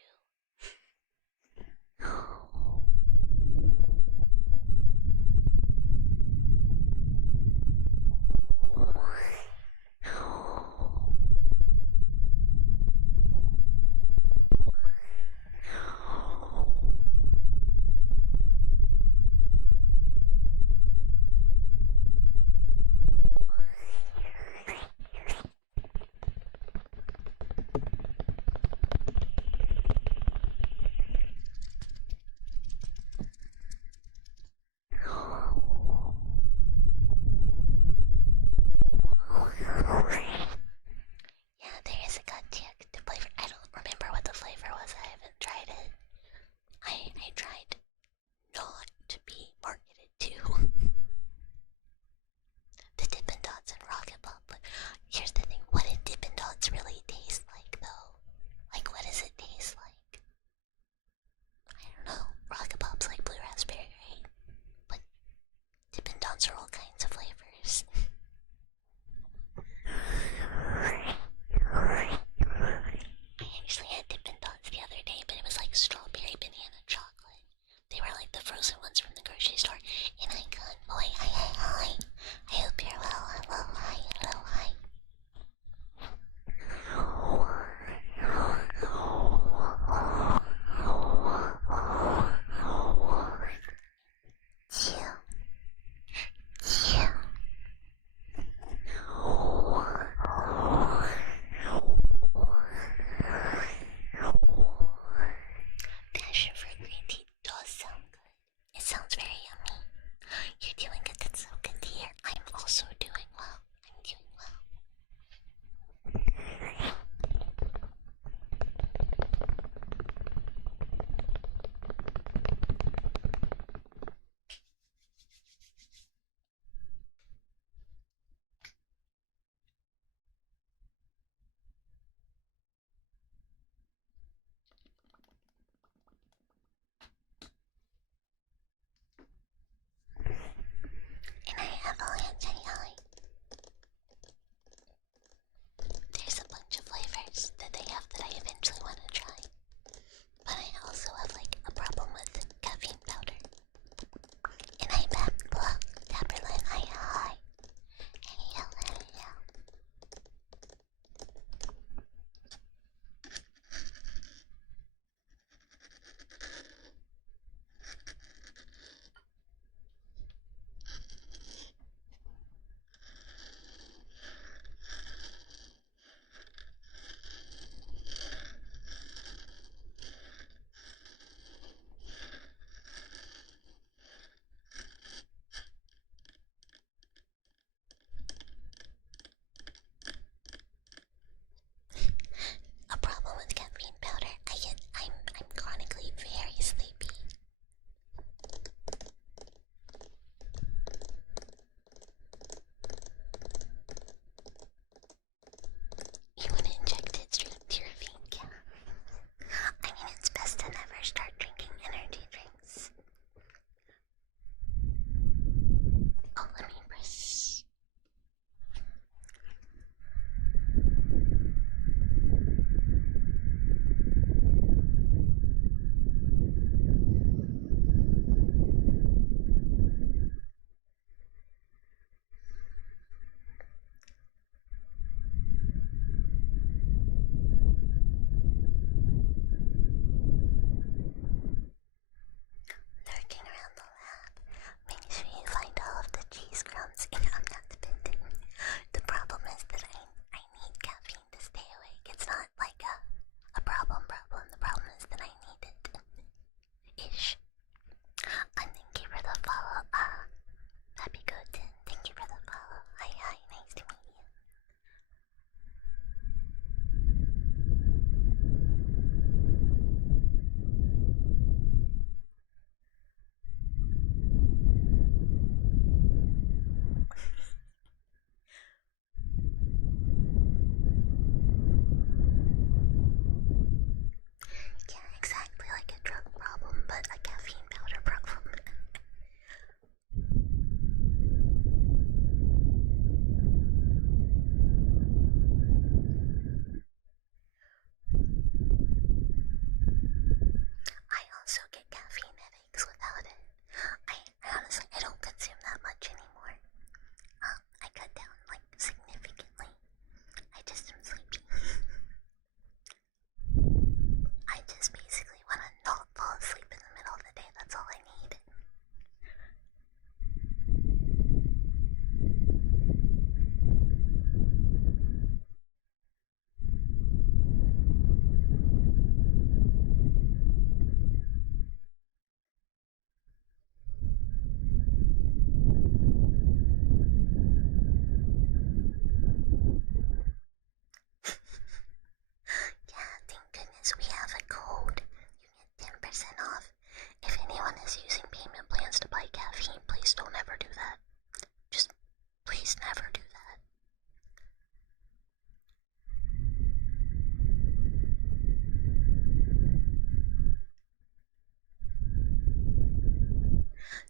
Yeah, there is a Gotchik flavor. I don't remember what the flavor was. I haven't tried it. I tried not to be marketed to. The Dippin' Dots and Rocket Pop. But here's the thing, what did Dippin' Dots really taste like though? Like, what does it taste like? I don't know. Rocket Pop's like blue raspberry, right? But Dippin' Dots are all kinds of flavors. I actually had Dippin' Dots the other day, but it was like strawberry banana chocolate.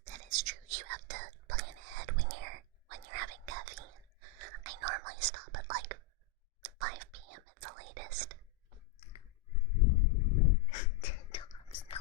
That is true. You have to plan ahead when you're having caffeine. I normally stop at like 5 p.m. at the latest. Toms, no.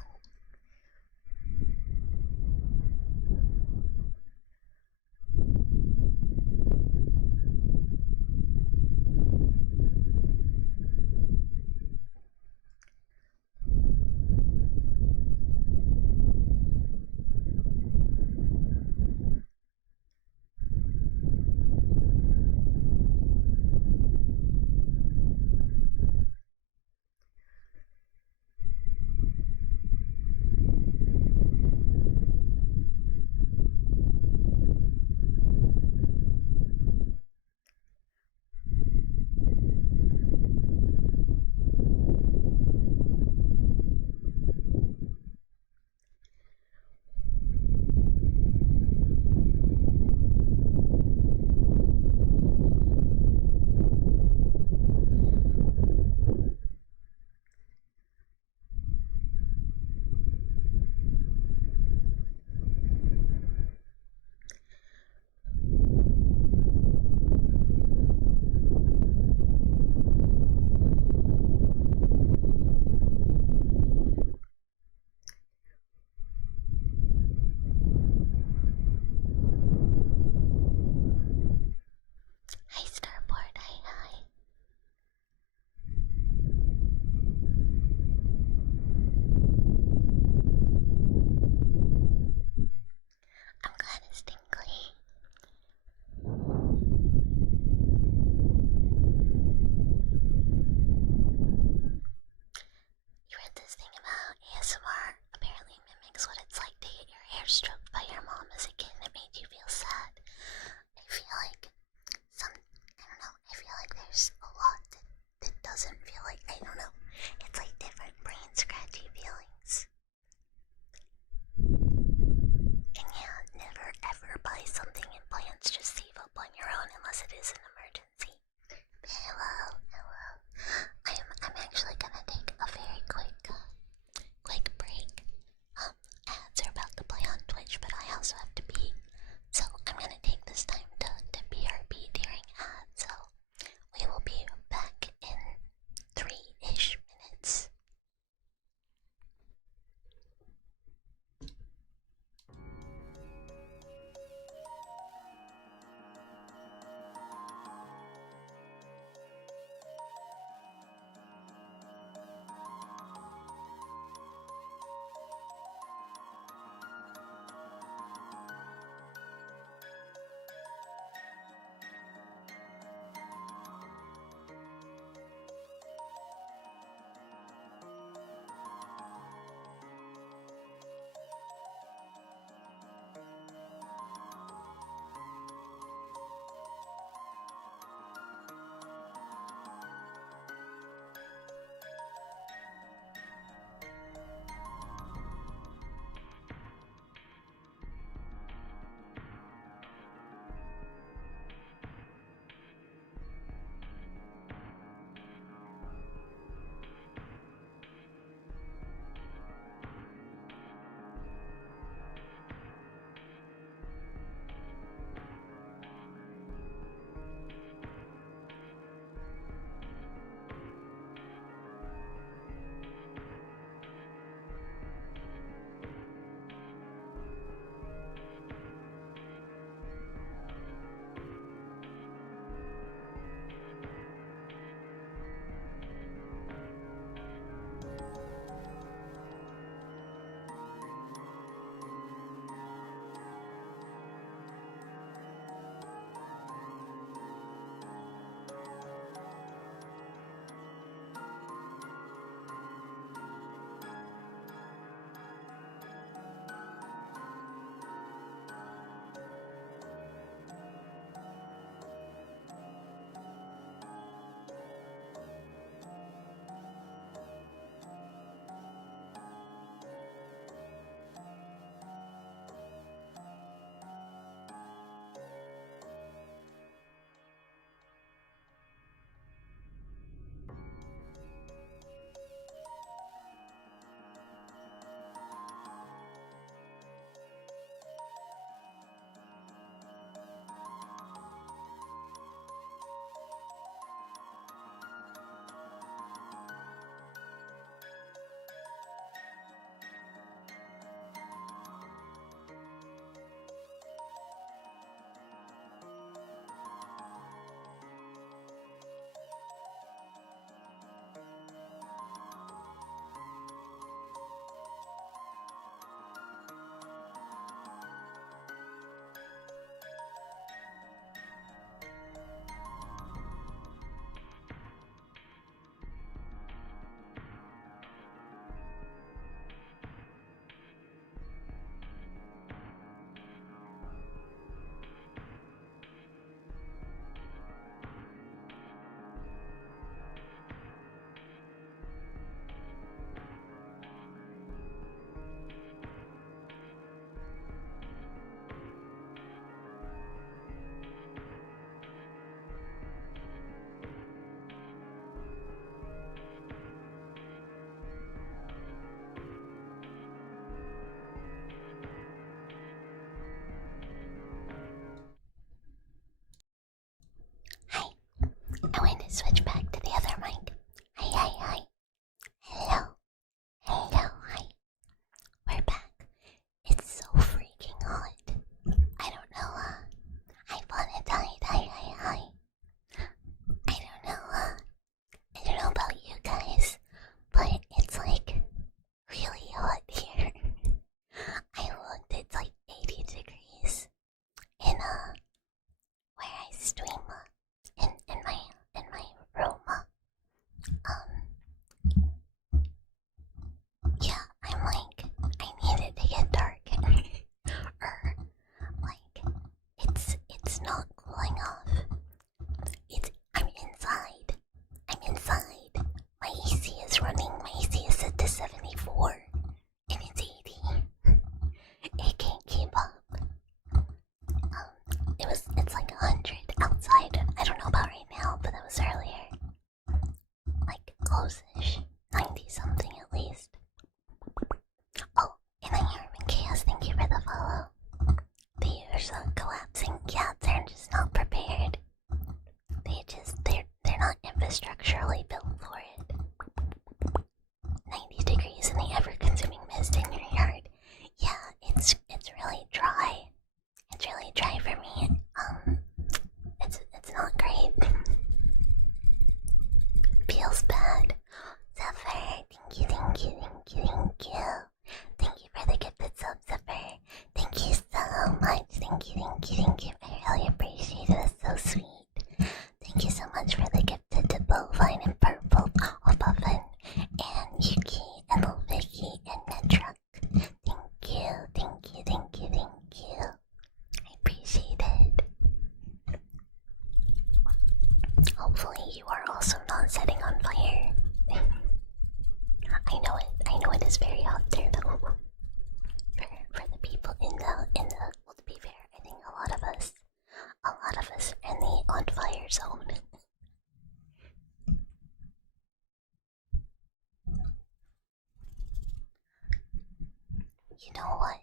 you know what?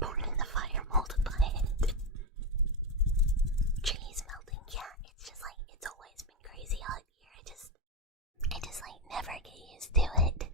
Burning the fire, multiply it. Trees melting, yeah, it's just like, it's always been crazy hot here. I just like never get used to it.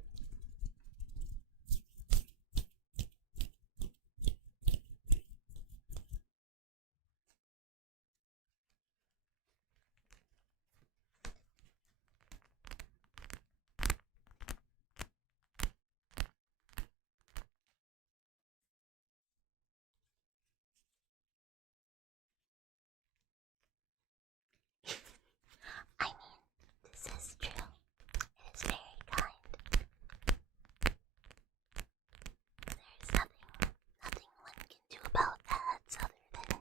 I mean, this is true. It is very kind. There's nothing one can do about ads other than,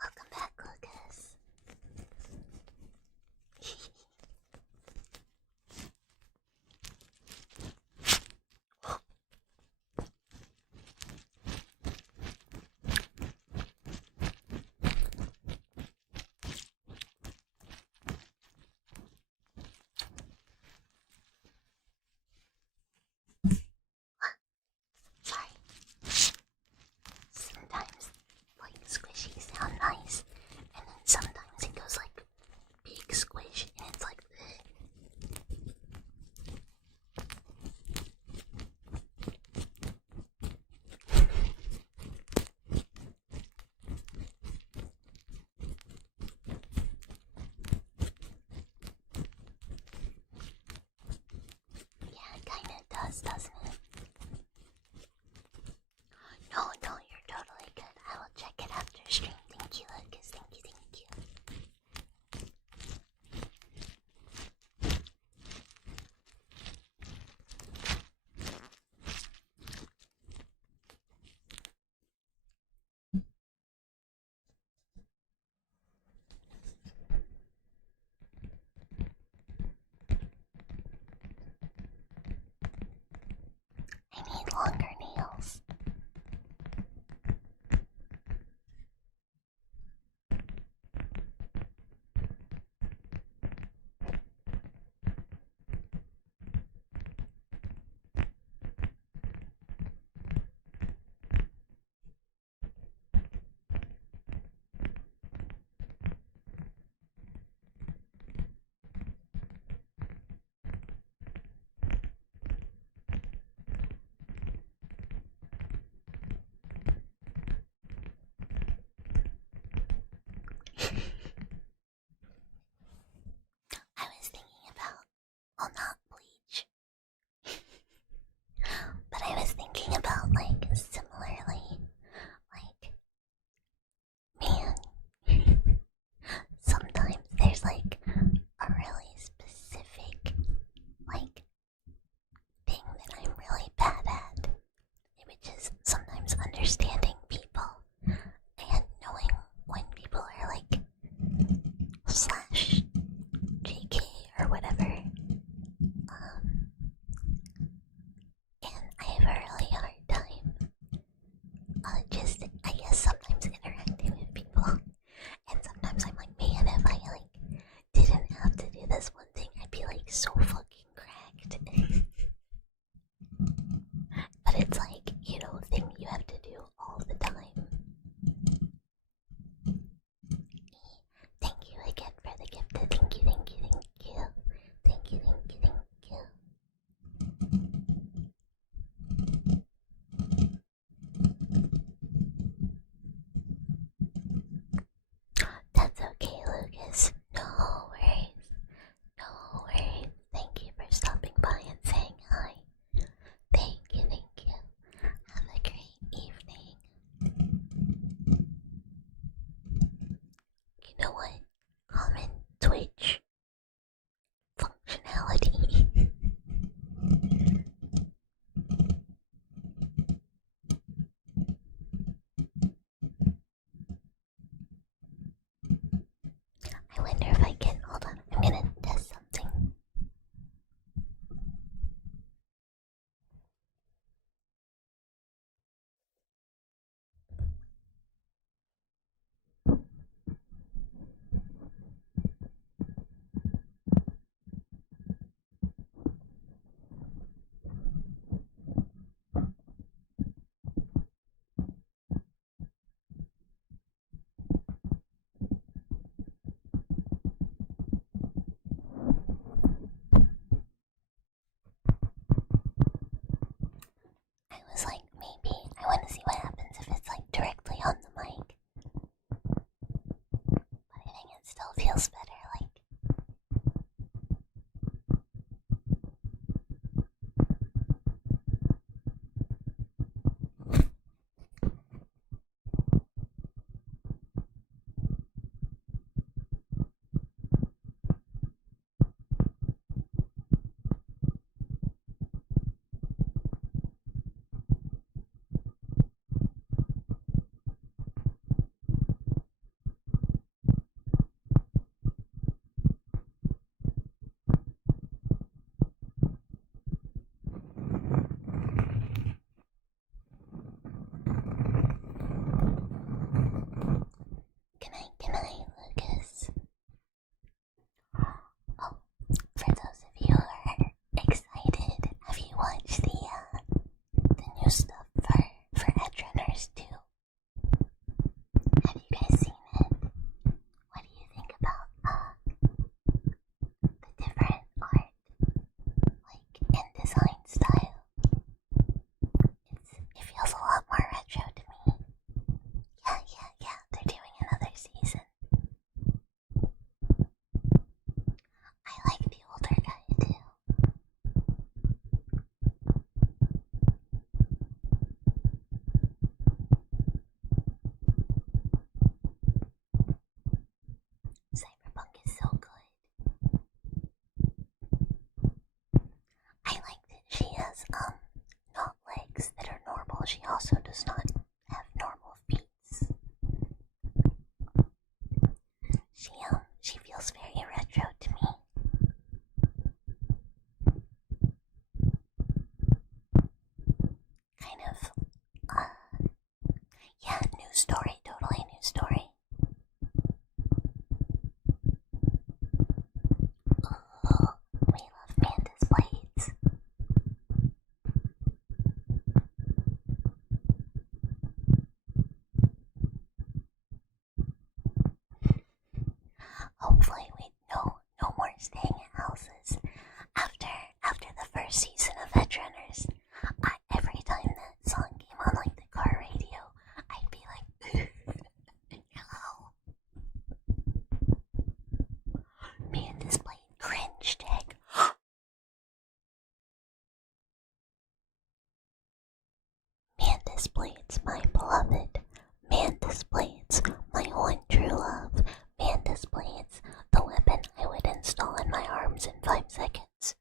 Welcome back, Lucas. Sorry. Sometimes, like, squishy sound nice, and then sometimes it goes like big squish, and it's like, yeah, it kinda does, doesn't it? No, you're totally good. I will check it after stream. Thank you, Lucas. Thank you. I need longer nails. I was thinking about, well, not bleach, but I was thinking about, like, similarly, like, man, sometimes there's, like, a really specific, like, thing that I'm really bad at, which is sometimes understanding people and knowing when people are, like, slash JK or whatever. And I have a really hard time just, I guess, sometimes interacting with people. And sometimes I'm like, man, if I, like, didn't have to do this one thing, I'd be, like, so fucking cracked. But it's like, thing you have to do all the time. Thank you again for the gift. Thank you. That's okay, Lucas. No worries. Thank you for stopping by and saying hi. Thank you. Have a great evening. You know what? Common Twitch functionality. still feels better, like. Good night, Lucas. Oh, for those of you who are excited, have you watched the new stuff for Edge Runners 2? Have you guys seen it? What do you think about the different art, like, and design style? It feels a lot more retro to me. Yeah, they're doing another season. I like the older guy too. Cyberpunk is so good. I like that she has not legs that are normal. She also does not have normal feet. She feels very retro to me. Kind of, yeah, new story, totally new story. Ooh, we love Mantis blades. Hopefully no more staying at houses. After the first season of Edge Runners, every time that song came on like the car radio, I'd be like, no. Mantis blade cringe tag. Mantis blades, my beloved. Mantis blades, my one true love. Mantis blades, the weapon I would install in my arms in 5 seconds.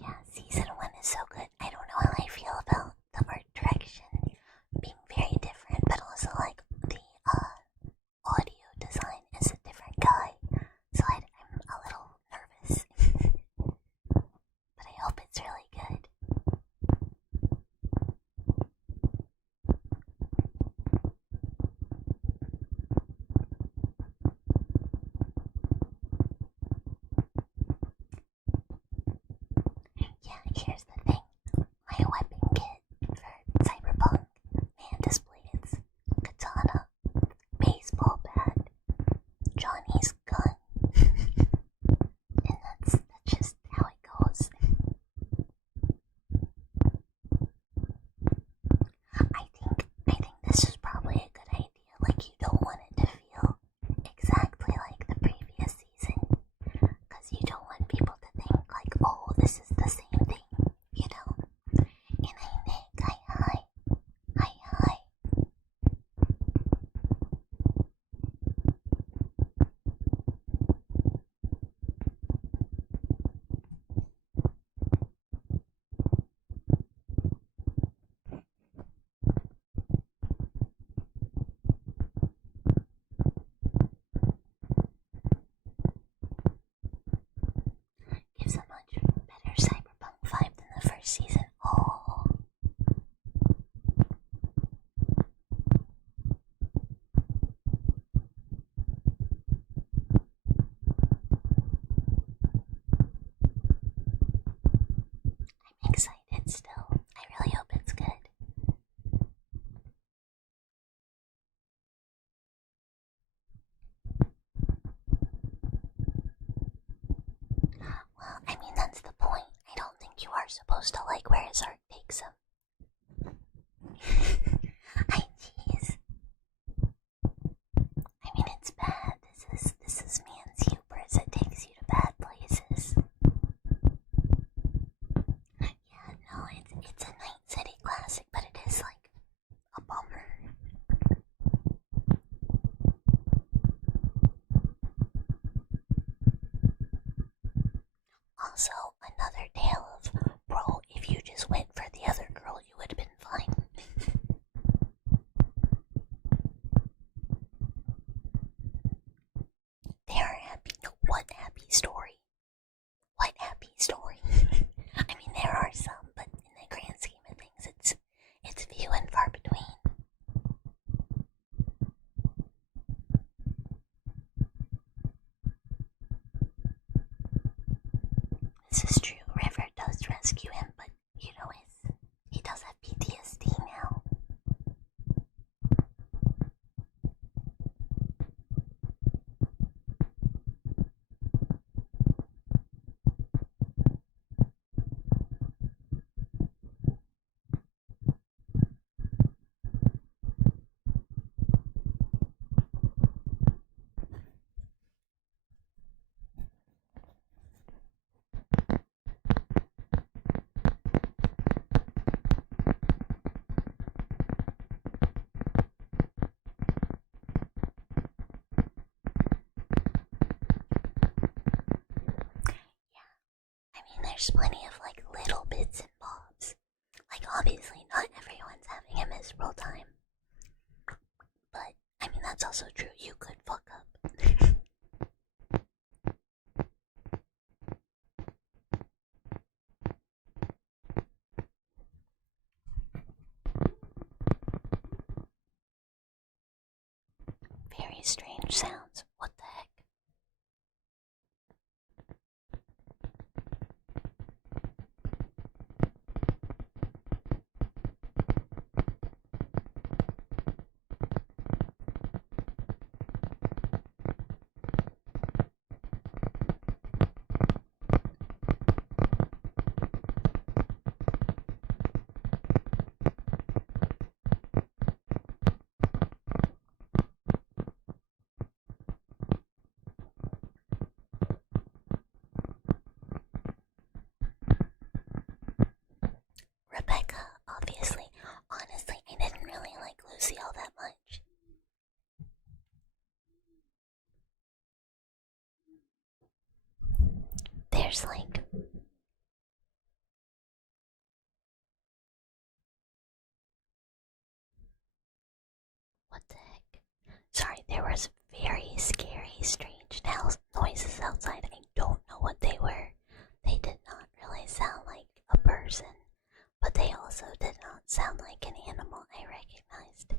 Yeah, season 1 is so good. I don't know how I feel about the art direction being very different, but also like the audio design is a different guy, so I'm a little nervous. But I hope it's really good. Yeah, here's the thing. My weapon kit for Cyberpunk: Mantis blades, katana, baseball bat, Johnny's gun, and that's just how it goes. I think this is probably a good idea. Like, you don't want it to feel exactly like the previous season, because you don't want people to think like, oh, this is the same thing, you know? And I think, hi. Gives a much better I mean, that's the point. I don't think you are supposed to like where his art takes him. Hi, jeez. I mean, it's bad. This is man's hubris. It takes you to bad places. Yeah, no, it's a Night City classic, but it is like a bummer. Also, another tale of, bro, if you just went for the other girl, you would have been fine. They are happy. No, what happy story? What happy story? I mean, there are some, but in the grand scheme of things, it's few and far between. This is true. River does rescue him, but you know, he does have PTSD now. There's plenty of like little bits and bobs. Like obviously not everyone's having a miserable time. But I mean that's also true, you could fuck up. Very strange sounds. What the heck? Rebecca, obviously. Honestly, I didn't really like Lucy all that much. There's like... What the heck? Sorry, there was very scary, strange noises outside. I don't know what they were. They did not really sound like a person, but they also did not sound like an animal I recognized,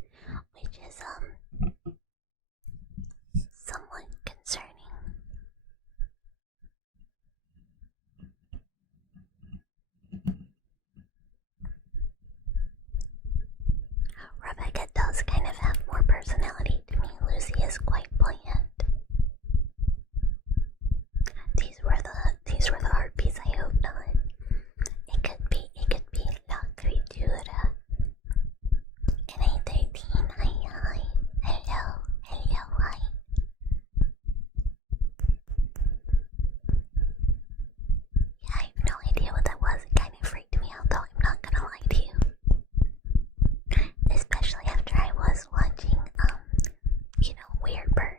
which is, somewhat concerning. Rebecca does kind of have more personality to me. Lucy is quite bland. These were the heartbeats. I hope not. It could be La Criatura. And A13, hi. Hello, hi. Yeah, I have no idea what that was. It kind of freaked me out, though. I'm not gonna lie to you. Especially after I was watching, Weird Bird.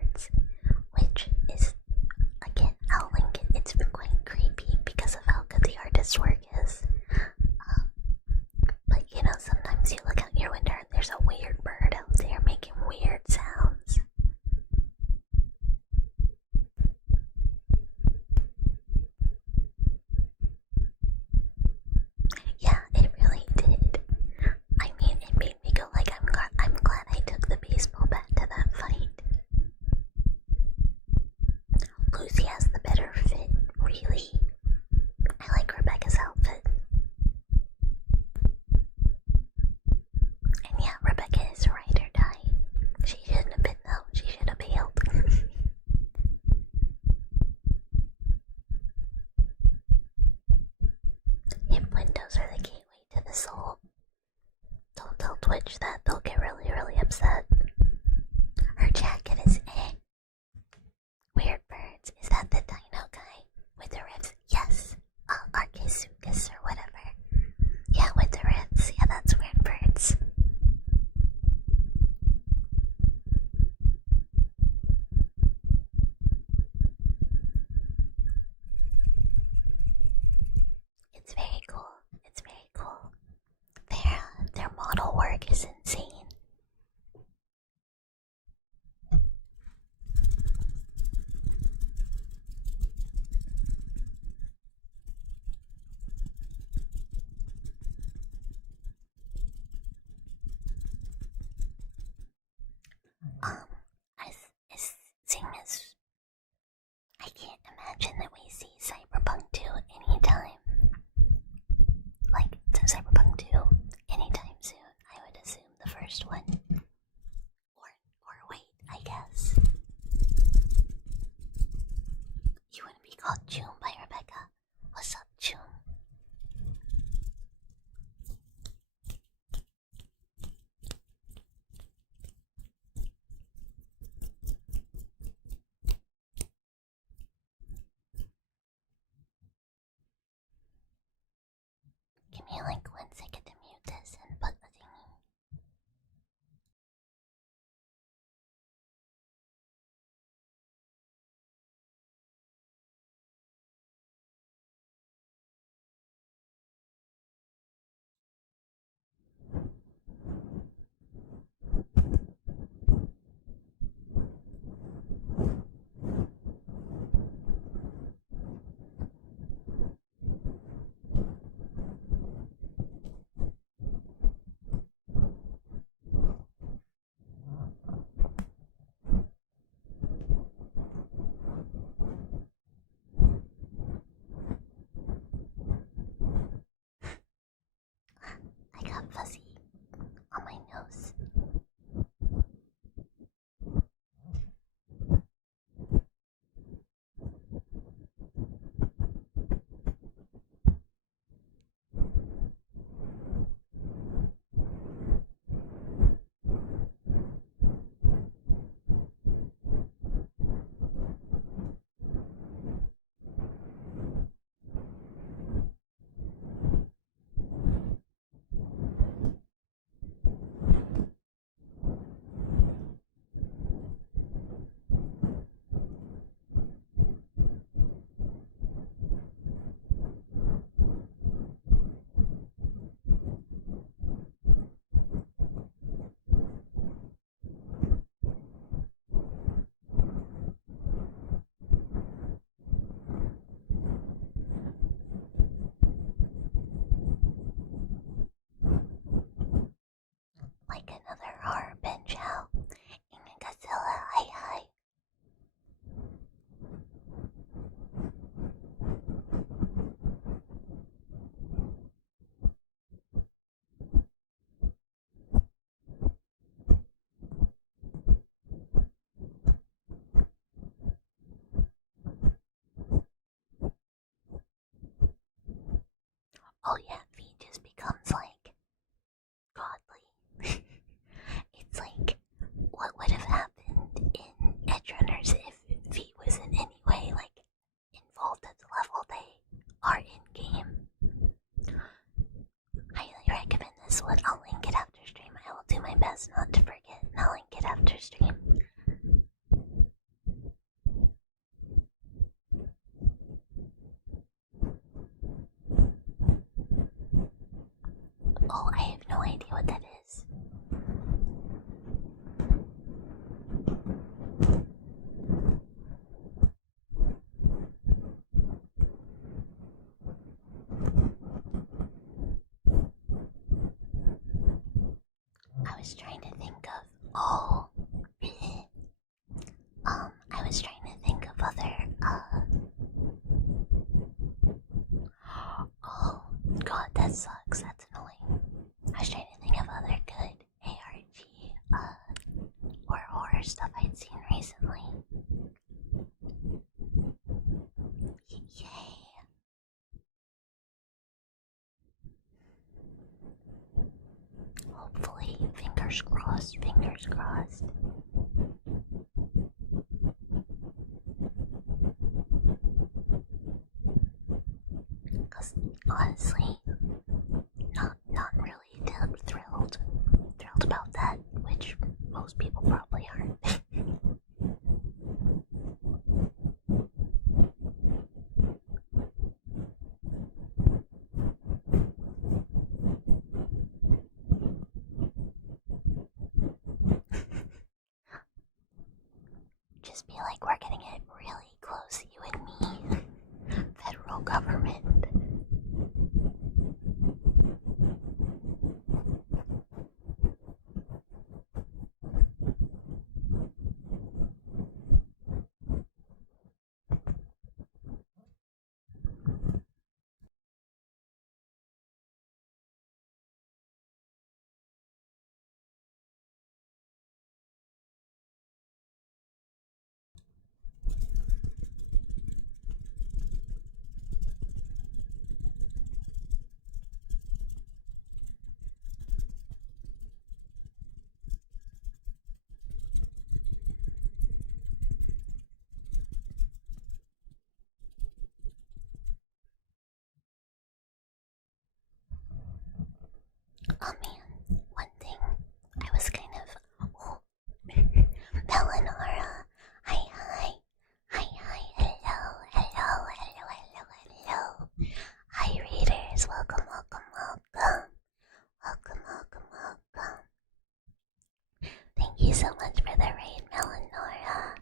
Those are the gateway to the soul. Don't tell Twitch that, they'll get really, really upset. Her jacket is Weird Birds, is that the dino guy with the ribs? Yes. Arcesuchus or whatever. Yeah, with the ribs. Yeah, that's Weird Birds. It's very cool. It's very cool. Their model work is insane. As same as I can't imagine that we see Cyberpunk 2 anytime. Like, Cyberpunk 2 anytime soon. I would assume the first one. Or wait, I guess. You wouldn't be called June by Rebecca. What's up, June? Give me like 1 second to mute this and put the thingy. I got fuzzy on my nose. Like another horror binge out. Godzilla, hi. Oh yeah, V just becomes like godly. It's like what would have happened in Edgerunners if V was in any way like involved at the level they are in game. Highly recommend this one. I'll link it after stream. I will do my best not to forget, and I'll link it after stream. Oh, I have no idea what that is. I was trying to think of I was trying to think of other oh god, that sucks, that's annoying. I was trying to think of other good ARG or horror stuff I'd seen recently. Yay. Fingers crossed, fingers crossed. Because honestly, not really thrilled about that, which most people probably aren't. Just be like, we're getting it really close, you and me. Federal government. Oh man, one thing I was kind of. Oh, Melanora. Hi. Hello. Hi, readers. Welcome. Thank you so much for the raid, Melanora.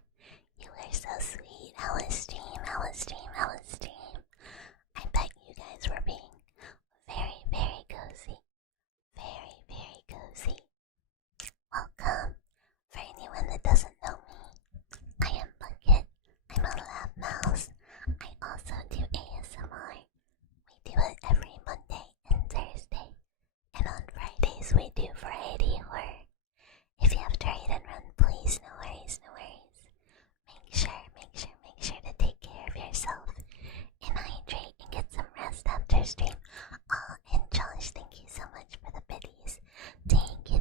You were so sweet. How was stream? I bet you guys were being very cozy. Very cozy. Welcome. For anyone that doesn't know me, I am Bucket. I'm a lab mouse. I also do ASMR. We do it every Monday and Thursday. And on Fridays we do variety horror. If you have to read and run, please, no worries. Make sure to take care of yourself and hydrate and get some rest after stream. And Josh, thank you so much for the biddies. Thank you.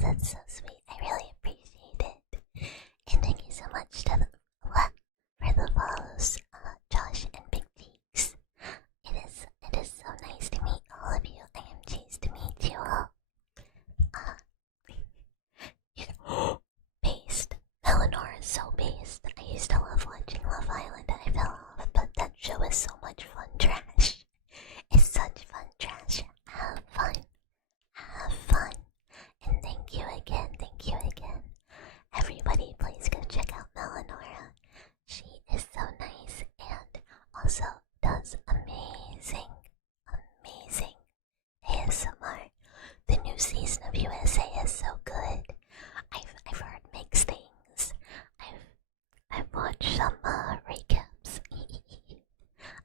That's so sweet. I really appreciate it. And thank you so much to for the follows, Josh and Big Cheeks. It is so nice to meet all of you. I am pleased to meet you all. Based. Eleanor is so based. I used to love watching Love Island. I fell off, but that show is so much fun trash. It's such fun trash. Have fun. And thank you again. Everybody, please go check out Melanora. She is so nice and also does amazing ASMR. The new season of USA is so good. I've heard mixed things. I've watched some recaps.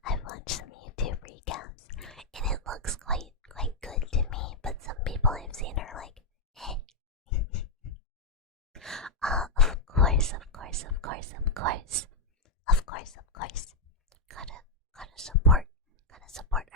I've watched some YouTube recaps, and it looks quite good to me. But some people I've seen are like, eh. Of course. Gotta support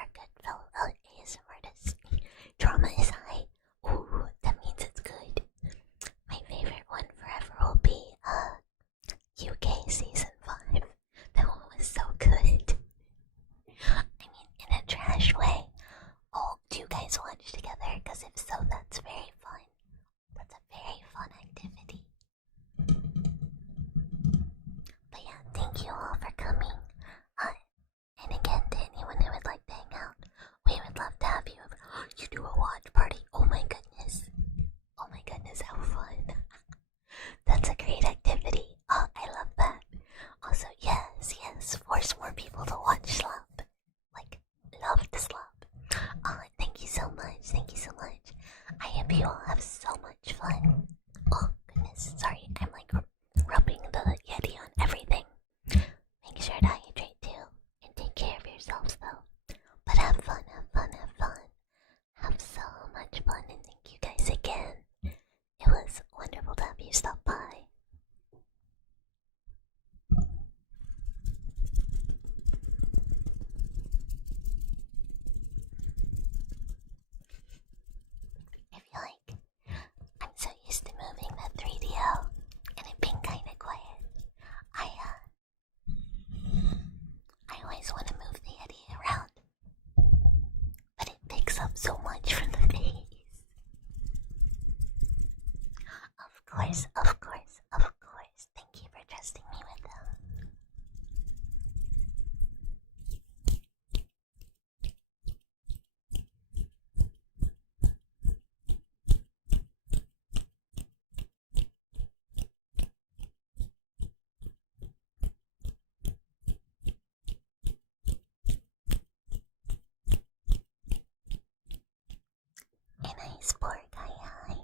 nice poor guy. Hi.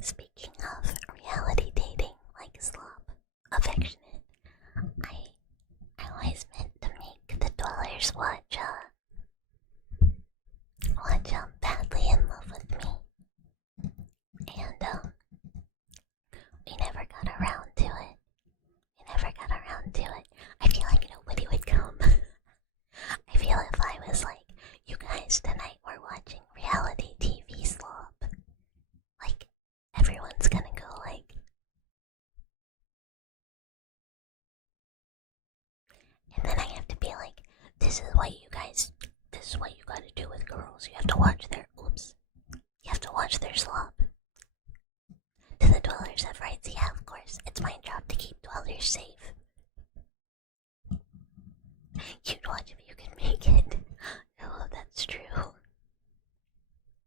Speaking of reality dating, like slop, affectionate, I always meant to make the dwellers watch Badly in Love with Me, and we never got around to it. I feel like nobody would come. I feel if I was like, you guys, tonight we're watching reality TV slop, like, everyone's gonna go like, and then I have to be like, this is what you gotta do with girls. You have to watch their slop. Do the dwellers have rights? Yeah, of course. It's my job to keep dwellers safe. You'd watch if you can make it. Oh, that's true.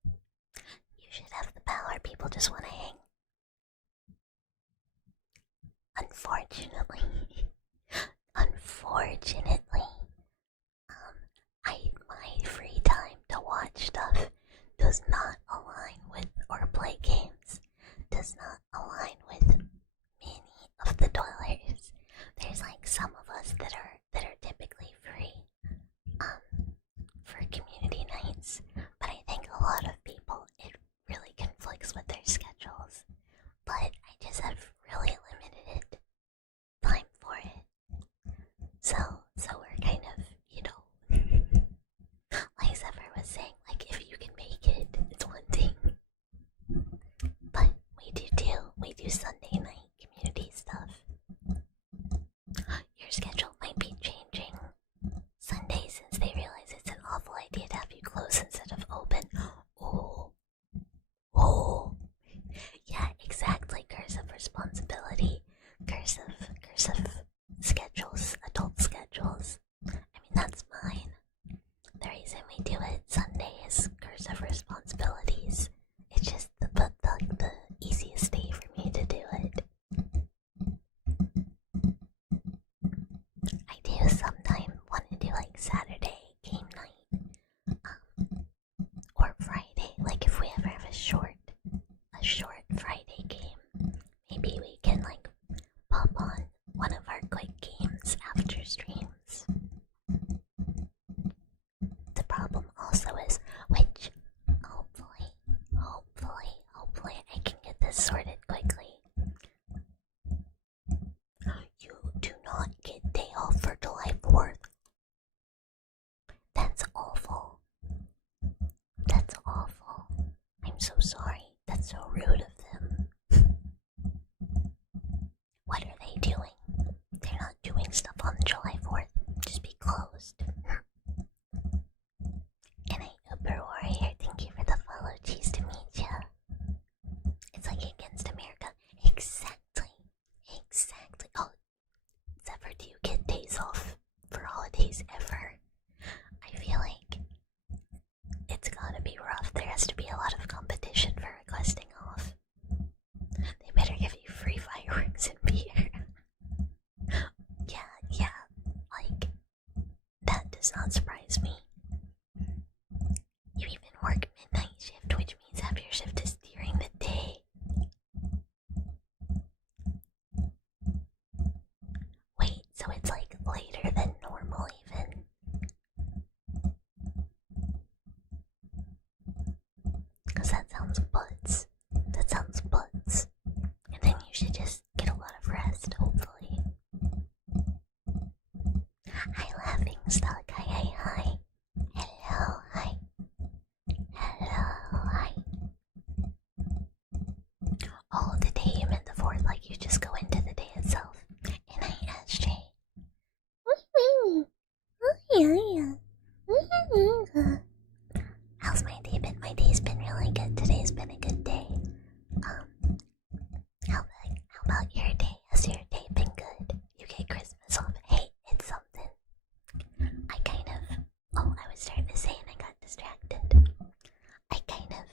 You should have the power. People just want to hang. Unfortunately, my free time to watch stuff does not align with, or play games, does not align with many of the dwellers. There's like some of us that are typically free for community nights, but I think a lot of people, it really conflicts with their schedules. But I just have really limited time for it. So we're kind of, like Zephyr was saying, like, if you can make it, it's one thing. But we do Sunday night community stuff. Your schedule might be changing Sunday since they realize it's an awful idea to have you close instead of open. Oh. Yeah, exactly. Curse of responsibility. Curse of schedules, adult schedules. I mean, that's mine. The reason we do it Sunday is curse of responsibilities. It's just the easiest day for me to do it. I do sometimes want to do like Saturday game night, or Friday. Like if we ever have a short Friday game, maybe we can like pop on one of our quick games after streams. The problem also is, which hopefully I can get this sorted quickly. You do not get day off for July 4th. That's awful. I'm so sorry. That's so rude of them. What are they doing? They're not doing stuff on July 4th. Just be closed. And Uber Warrior, thank you for the follow. Cheese to meet ya. It's like Against America. Exactly. Oh, Zephyr, do you get days off for holidays ever? I feel like it's gotta be rough. There has to be a lot of competition for requesting off. They better give you free fireworks and beer. Yeah, like, that does not surprise me. You even work midnight shift, which means half your shift is during the day. Wait, so it's like later than normal even? Cause that sounds butts. And then you should just get a lot of rest, hopefully. Hi, Laughing Stock. Hi. Hello, hi. Oh, the day you meant the 4th, like you just go into the day itself. And I asked Jay. How's my day been? My day's been really good. Today's been a good day. How about your day? Has your day been good? You get Christmas off. Hey, it's something. I was starting to say and I got distracted. I kind of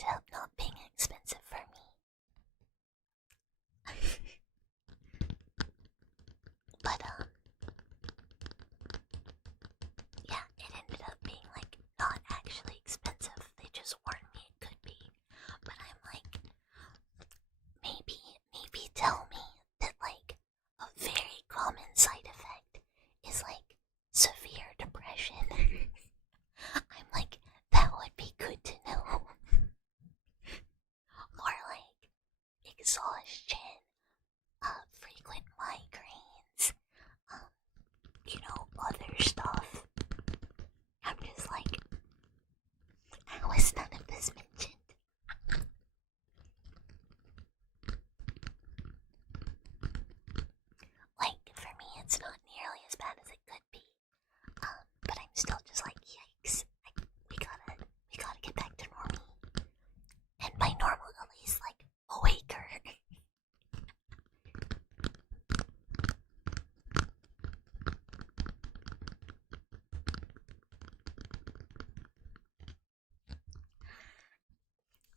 ended up not being expensive for me. But yeah, it ended up being like not actually expensive. They just warned me it could be. But I'm like, maybe tell me that like a very common side effect is like severe depression. I'm like, that would be good to know. Or like exhaustion, frequent migraines, other stuff. I'm just like, how is none of this mentioned? Like, for me, it's not nearly as bad as it could be. But I'm still just like, yikes. We gotta get back to normal. And by normal, at least, like, awaker.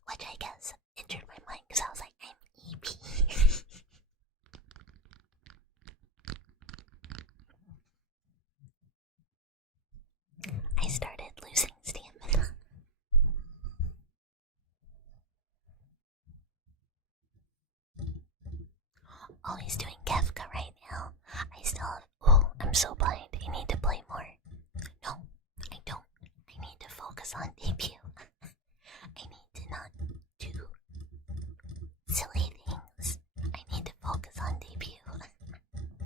Which I guess entered my mind because I was like, I'm EP. I started losing stamina. Oh, he's doing Kefka right now. I still have. Oh, I'm so behind. I need to play more. No, I don't. I need to focus on debut. I need to not do silly things. I need to focus on debut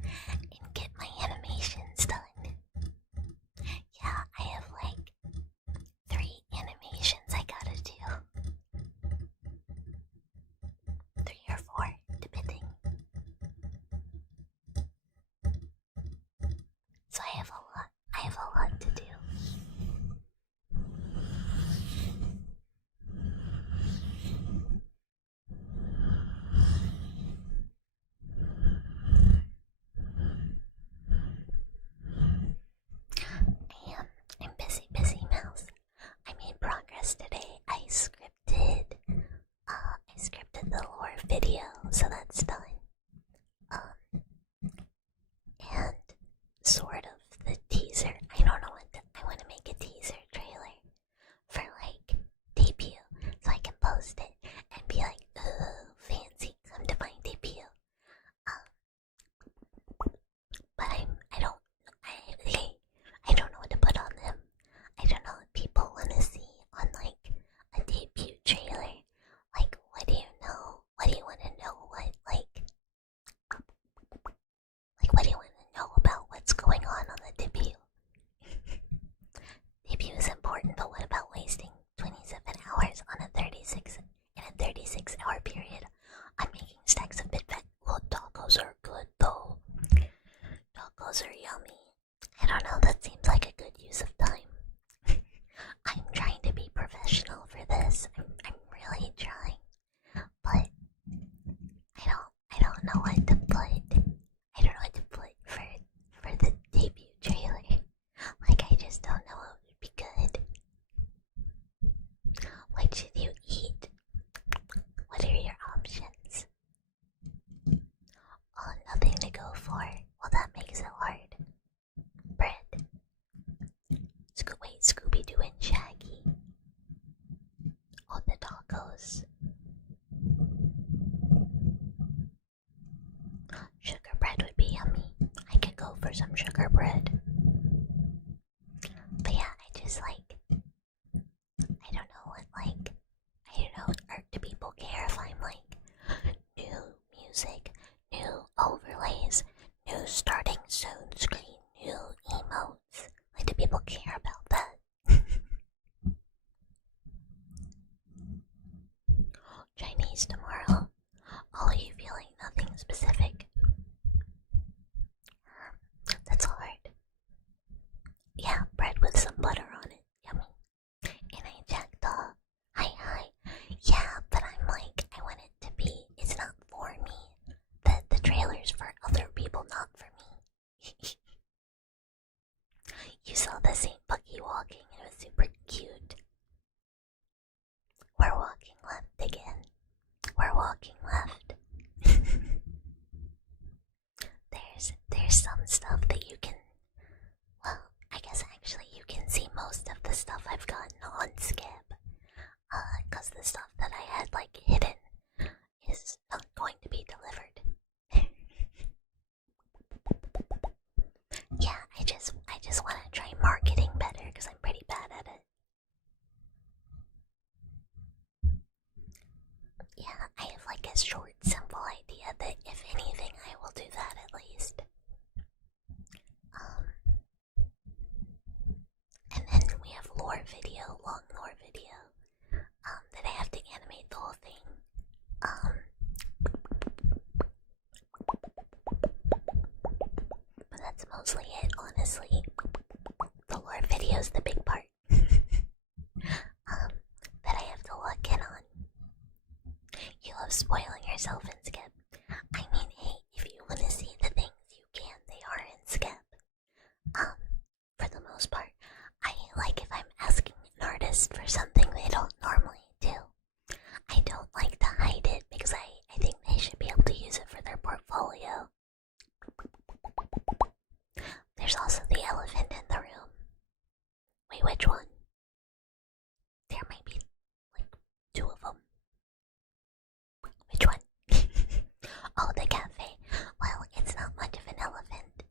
and get my animations done. Yeah, I have like 3 animations I gotta do. 3 or 4, depending. So I have a lot to do. I'm busy mouse. I made progress today. I scripted the lore video, so that's done. And sort of the teaser. I don't know I want to make a teaser trailer for like debut, so I can post it and be like, "Ooh, fancy, come to my debut." But I don't know what to put on them. I don't know what people want to see on like a debut trailer. Like, what do you know? What do you want to know? What do you want to know about what's going on the debut? Debut is important, but what about wasting 27 hours on a 36-hour period on making stacks of BitFet? Well, tacos are good though. Tacos are yummy. I don't know, that seems like a good use of time. I'm trying to be professional for this. I'm really trying. But I don't know what to put. I don't know what to put for the debut trailer. Like, I just don't know what would be good. What should you eat? What are your options? Oh, nothing to go for. Well, that makes it hard. Bread. Wait, Scooby-Doo and Shaggy. Oh, the tacos. Sugar bread would be yummy. I could go for some sugar bread. But yeah, I just like, I don't know what like, I don't know, or do people care if I'm like, new music, new overlays, new starting soon screen, new emotes? Like, do people care about that? Chinese tomorrow. All you feeling nothing specific? That's hard. Yeah, bread with some butter on it. Yummy. And I checked hi. Yeah, but I'm like, I want it to be, it's not for me. The trailer's for other people, not for me. You saw the St. Bucky walking, it was super cute. We're walking walking left. There's some stuff that you can, well, I guess actually you can see most of the stuff I've gotten on Skip. Cause the stuff that I had like hidden is not going to be delivered. Yeah, I just want to try marketing better because I'm pretty bad at it. Yeah, I have like a short, simple idea that if anything, I will do that at least. And then we have lore video, long lore video, that I have to animate the whole thing. But that's mostly it, honestly. The lore video is the big part. That I have to look in on. You love spoiling yourself in Skip. I mean, hey, if you want to see the things you can, they are in Skip. For the most part, I like if I'm asking an artist for something they don't normally do. I don't like to hide it because I think they should be able to use it for their portfolio. There's also the elephant in the room. Wait, which one? There might be like 2 of them. Which one? Oh, the cafe. Well, it's not much of an elephant.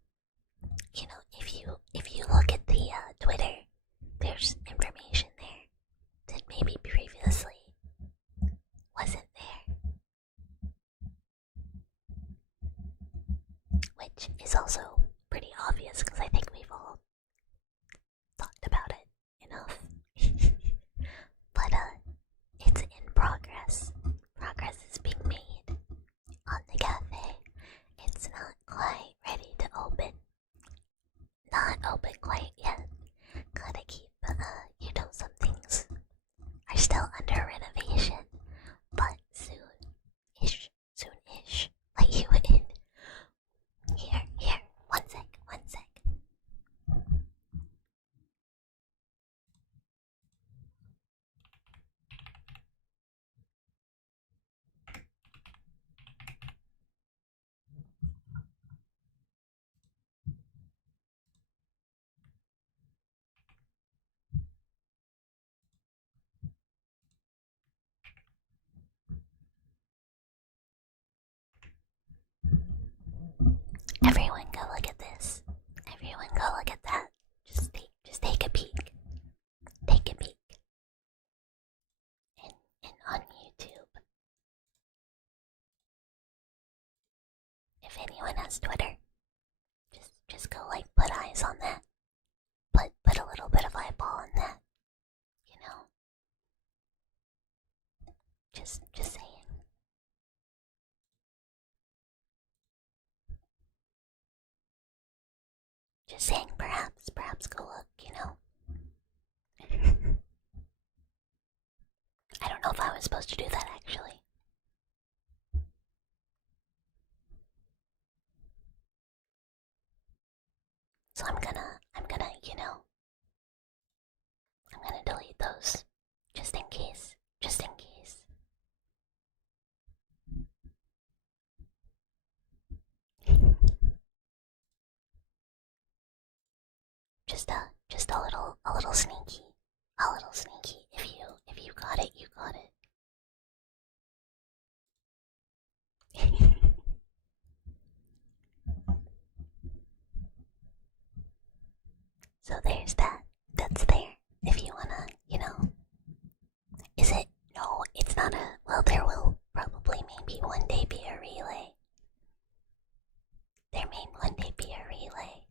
You know, if you look at the Twitter, there's information there that maybe previously wasn't there. Which is also pretty obvious because I think we've all talked about it enough. But it's in progress. Progress is being made on the cafe. It's not quite ready to open. Not open quite yet. Gotta keep, you know, some things are still under renovation. But soon-ish, like you would. Here, one sec. Everyone go look at this. Everyone go look at that. Just take a peek. Take a peek. And on YouTube. If anyone has Twitter, just go like put eyes on that. Put a little bit of eyeball on that. You know? Just saying. Just saying, perhaps go look, you know? I don't know if I was supposed to do that actually. So I'm gonna, you know, I'm gonna delete those. Just in case. Just a little sneaky. If you got it, you got it. So there's that. That's there. If you wanna, you know. Is it? No, it's not a. Well, there will probably maybe one day be a relay. There may one day be a relay.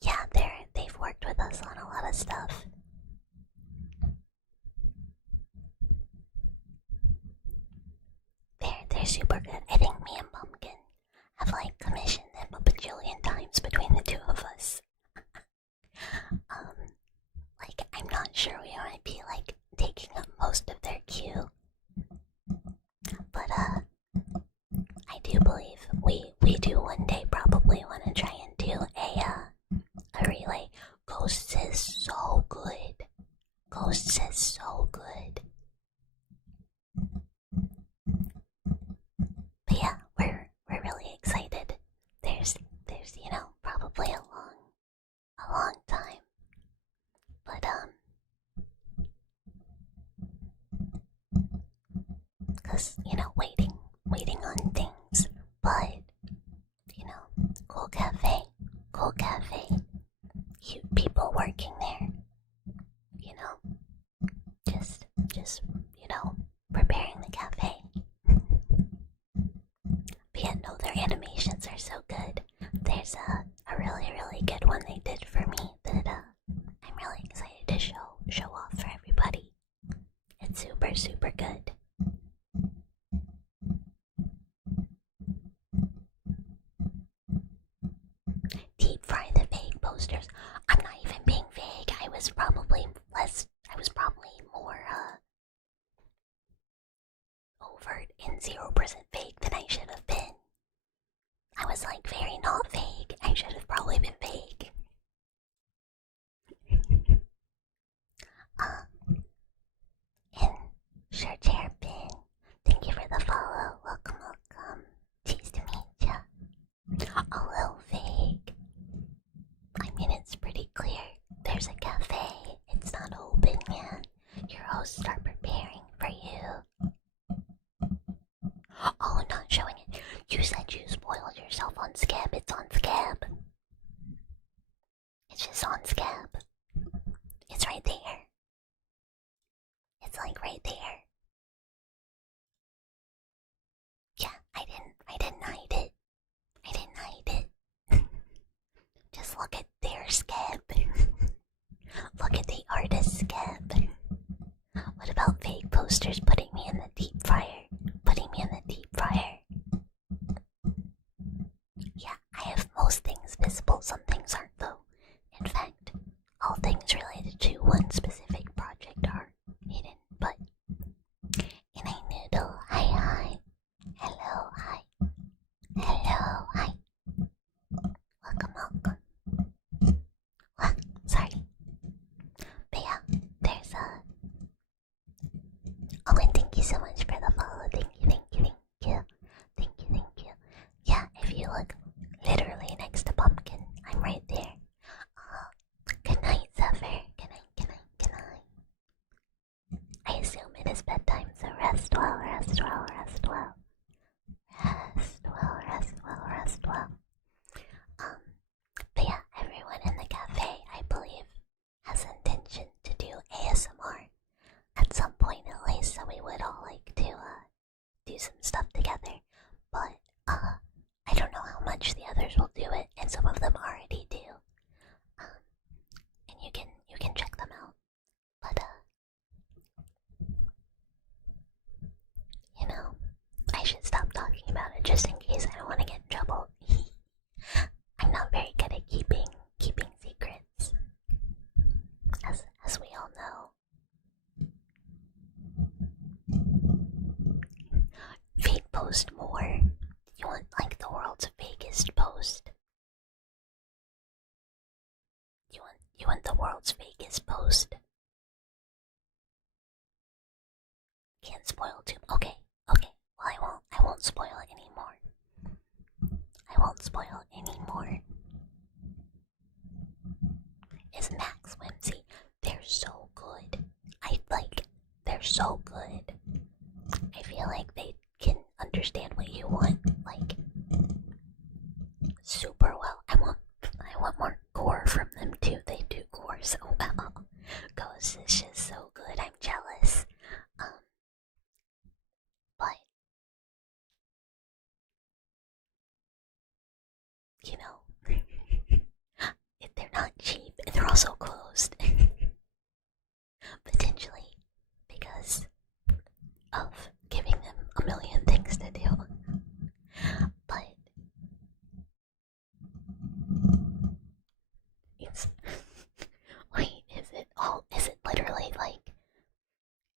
Yeah, they've worked with us on a lot of stuff. They're super good. I think me and Pumpkin have like commissioned them a bajillion times between the two of us. Like I'm not sure we might be like This is so good. But yeah, we're really excited. There's probably a long time. But cause waiting on things. But cool cafe, people working there. Just preparing the cafe. But yeah, no, their animations are so good. There's a really good one they did for me that I'm really excited to show off for everybody. It's super good. Deep fry the vague posters. I'm not even being vague. I was probably more overt and 0% vague than I should have been. I was like very not vague. I should have probably been vague. And Shirt Hairpin, thank you for the follow. Welcome. Cheese to meet ya. A little vague. I mean, it's pretty clear. There's a cafe. It's not open yet. Your hosts are preparing for you. Oh, not showing it. You said you spoiled yourself on Scab. It's on Scab. It's just on Scab. It's right there. It's like right there. Yeah, I didn't hide it. I didn't hide it. Just look at their Scab. Look at the artist's Scab. What about fake posters putting me in the deep fryer? Yeah, I have most things visible, some things aren't though. In fact, all things related to one specific project are hidden, but in a noodle, hi. Hello, hi. Welcome. What? Sorry. But yeah, there's oh, and thank you so much for the follow. Thank you. Yeah, if you look literally next to Pumpkin, I'm right there. Good night, Zephyr. Good night. I assume it is bedtime, so rest well. But yeah, everyone in the cafe, I believe, has intention to do ASMR at some point at least, so we would all like to do some stuff together. But I don't know how much the others will do it, and some of them already do. And you can check them out. But I should stop talking about it just in case I don't want to get in trouble. I'm not very good at keeping secrets, as we all know. Fake post more. You want like the world's fakest post? You want the world's fakest post? Can't spoil too. Okay. Well, I won't spoil it anymore. Is Max Whimsy? They're so good. They're so good. I feel like they can understand what you want, like, super well. I want more gore from them too. They do gore so well. Ghost is just so good. I'm jealous. But if they're not cheap, they're also closed. Potentially because of giving them a million things to do. But it's wait, is it literally like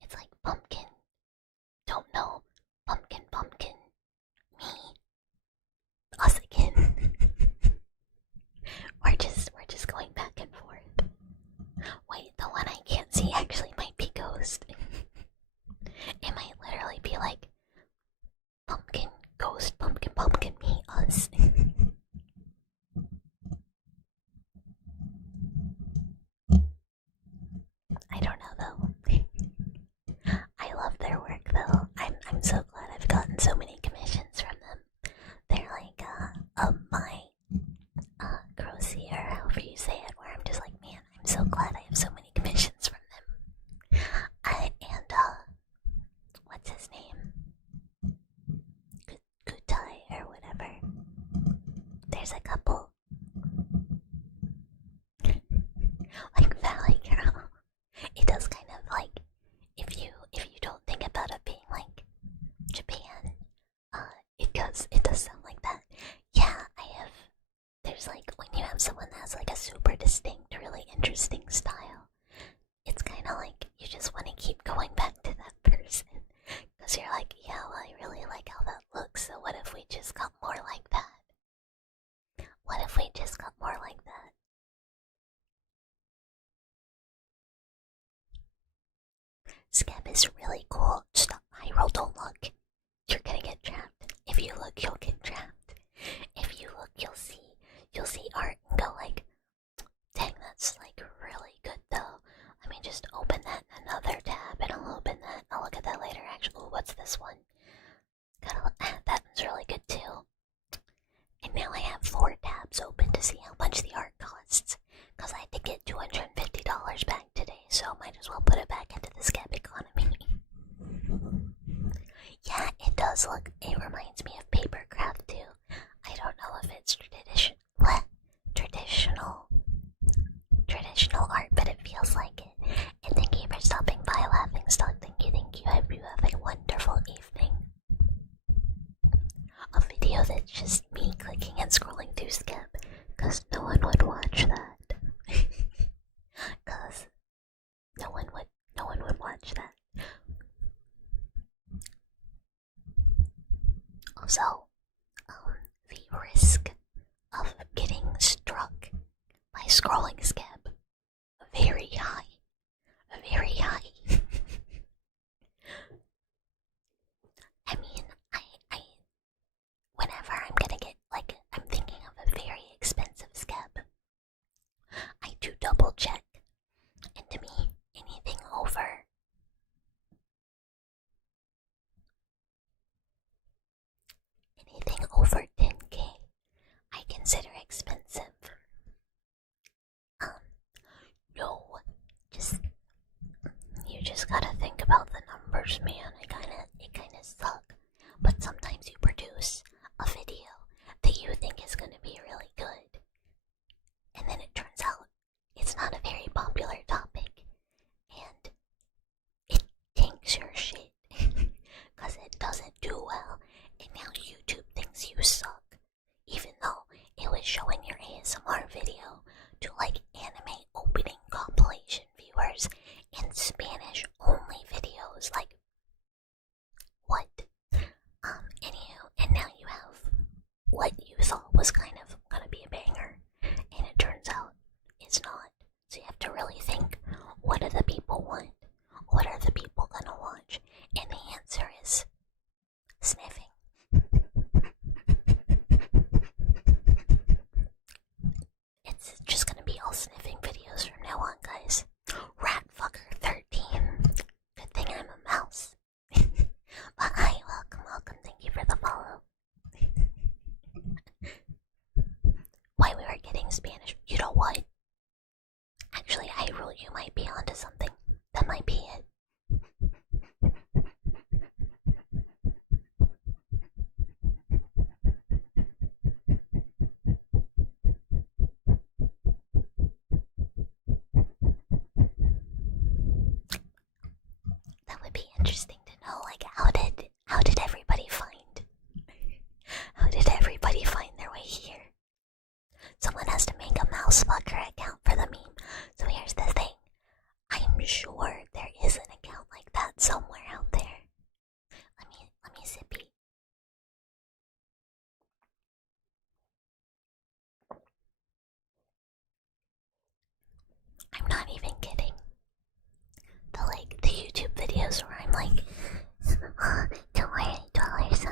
it's like pumpkin? Don't know. Pumpkin, me, us again. we're just going back and forth. there's a couple. Like Valley Girl. It does kind of like, if you don't think about it being like Japan, it does sound like that. Yeah, there's like, when you have someone that has like a super distinct, really interesting style, it's kind of like you just want to keep going back to that person. Because you're like, yeah, well, I really like how that looks, so what if we just got more like that? What if we just got more like that? Scab is really cool. Stop, Hyrule, don't look. You're gonna get trapped. If you look, you'll get trapped. If you look, you'll see art and go like, dang, that's like really good though. Let me just open that in another tab and I'll open that. I'll look at that later actually. Ooh, what's this one? That one's really good too. And now I have 4 tabs open to see how much the art costs. Cause I did get $250 back today, so might as well put it back into the scab economy. Yeah, it does look, it reminds me of papercraft too. I don't know if it's traditional art, but it feels like it. And thank you for stopping by, Laughing Stock. Thank you. I hope you have a wonderful evening. A video that's just me clicking and scrolling through Skip, cause no one would watch that. Cause no one would watch that. Also, the risk of getting struck by scrolling Skip, very high. Very high. I mean, I whenever I'm gonna get, like, I'm thinking of a very expensive scab, I do double check. And to me, anything over $10K, I consider expensive. No, you just gotta think about the numbers, man. It kinda suck. But sometimes you produce a video that you think is gonna be really good, and then it turns out it's not a very popular topic, and it tanks your shit, cause it doesn't do well, and now YouTube thinks you suck, even though it was showing your ASMR video to like anime opening compilation viewers and Spanish only videos. Like, what? Anywho, and now you have what you thought was kind of gonna be a banger, and it turns out it's not. So you have to really think, what do the people want? What are the people gonna watch? And the answer is sniffing. It's just gonna be all sniffing videos from now on, guys. Ratfucker13. Good thing I'm a mouse. But hi, welcome. Thank you for the follow. Why we were getting Spanish? You know what? Actually, Hyrule, you might be onto something. That might be it. That would be interesting to know. Like, how did everybody find their way here? Someone has to make a mouse fucker account for the meme. So here's the thing. I'm sure there is an account like that somewhere out there. Let me sippy. I'm not even kidding. The YouTube videos where I'm like, don't worry, $,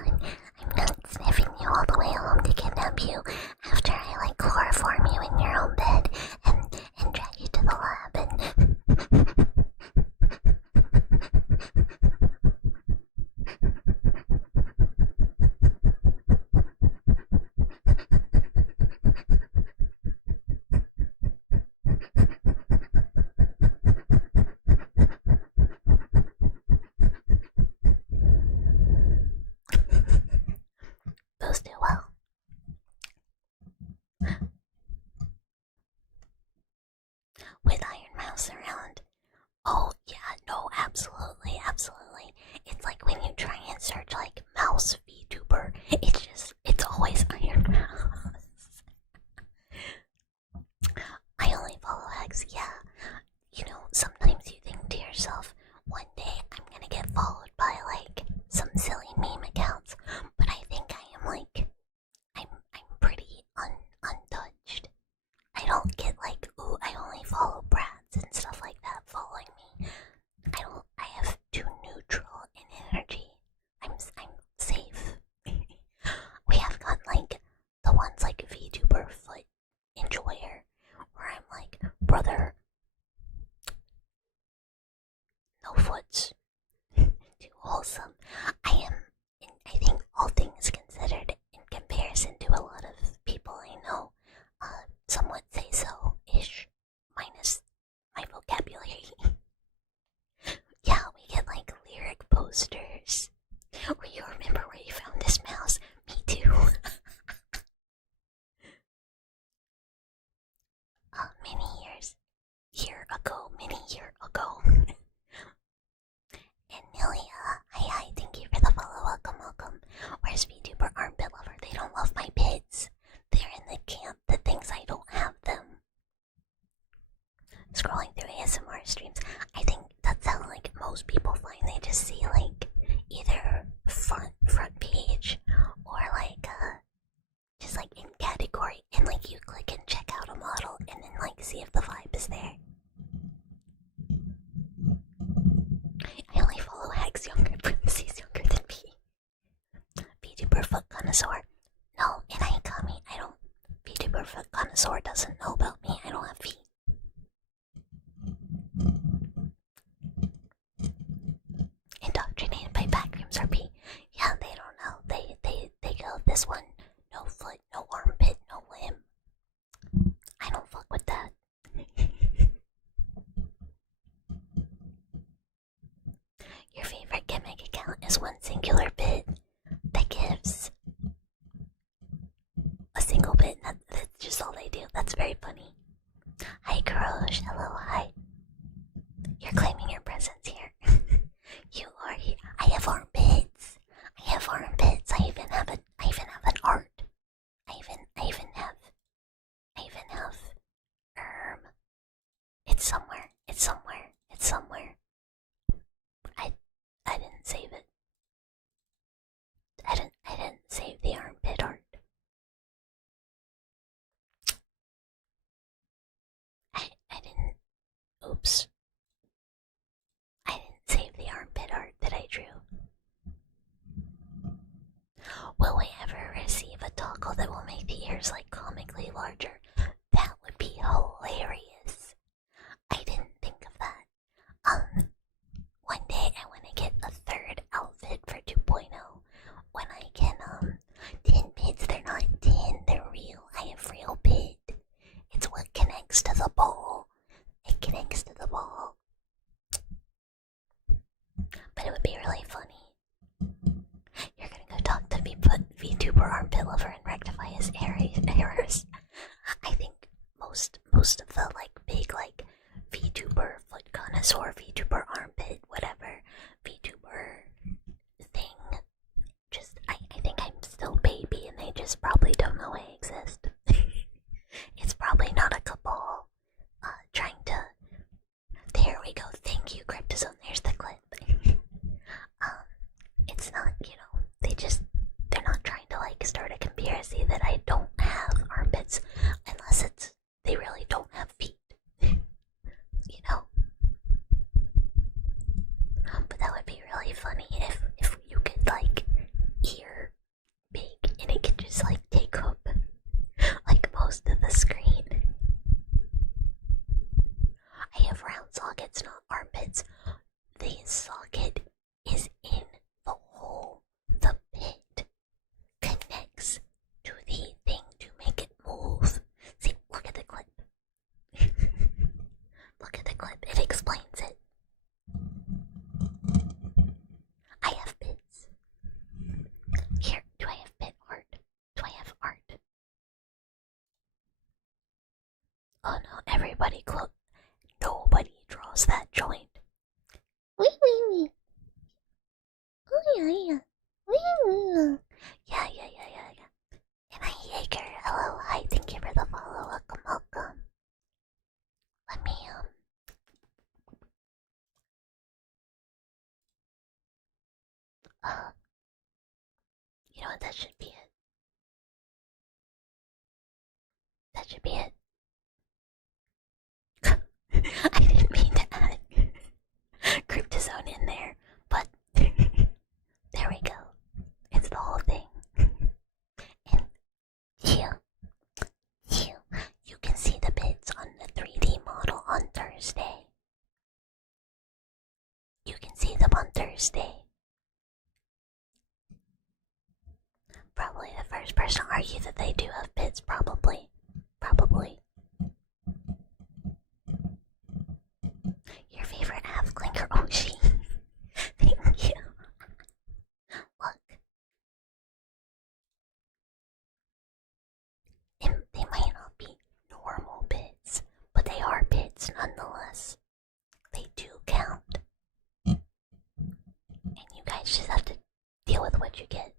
I'm not sniffing you all the way home to kidnap you after I like chloroform you in your own bed and drag you to the lab and no foots. Too wholesome. I think all things considered, in comparison to a lot of people I know, somewhat say so-ish, minus my vocabulary. Yeah, we get like lyric posters. Or you remember where you found this mouse? Me too. Many year ago. And Nelia, hi, thank you for the follow, welcome. Where's VTuber Armpit Lover? They don't love my pits. They're in the camp that thinks I don't have them. Scrolling through ASMR streams, I think that's how like most people find. They just see like either front page or like just like in category, and like you click and check out a model and then like see if the vibe is there. I only follow hags younger, parentheses younger than me. VTuber foot connoisseur. No, and I ain't coming. I don't. VTuber foot connoisseur doesn't know about me. I don't have feet. Indoctrinated by backrooms RP. Yeah, they don't know. They go this one. No foot, no armpit, no limb. I don't fuck with that. Your favorite gimmick account is one singular bit that gives a single bit, and that's just all they do. That's very funny. Hi, Karosh. Hello, hi. You're claiming your presence here. You are here. I have armpits. I even have an art. I even have it's somewhere. I didn't save it. I didn't save the armpit art. I didn't. Oops. I didn't save the armpit art that I drew. Will we ever receive a toggle that will make the ears like comically larger? That would be hilarious. I didn't think of that. One day I want to get a third outfit for 2.0 when I can, 10 bits, they're not 10, they're real. I have real bit. It's what connects to the ball. It connects to the ball. But it would be really funny. You're gonna go talk to VTuber Armpit Lover and rectify his errors. I think most of the like big like VTuber foot connoisseur, VTuber armpit, whatever VTuber thing, just I think I'm still baby and they just probably don't know I exist. It's probably not a cabal trying to. There we go. Thank you, Cryptozone. There's the clip. It's not, they're not trying to like start a conspiracy that I don't have armpits unless it's they really don't have feet. But that would be really funny if you could like ear big and it could just like take up like most of the screen. I have round sockets, not armpits. The socket is in the hole. The pit connects to the thing to make it move. See, look at the clip. Look at the clip, it explains it. I have bits. Here, do I have bit art? Do I have art? Oh no, nobody draws that joint. Wee. Oh yeah. Wee. Yeah. And I Jaeger, hello, hi, thank you for the follow, welcome. Let me, you know what, that should be it. That should be it. I didn't mean to add Cryptozone in there, but there we go. It's the whole thing. And you can see the bits on the 3D model on Thursday. Thursday. Probably the first person to argue that they do have pits, probably. Probably. Your favorite half clinker Oshi. Thank you. Look. And they might not be normal bits, but they are bits nonetheless. They do count. And you guys just have to deal with what you get.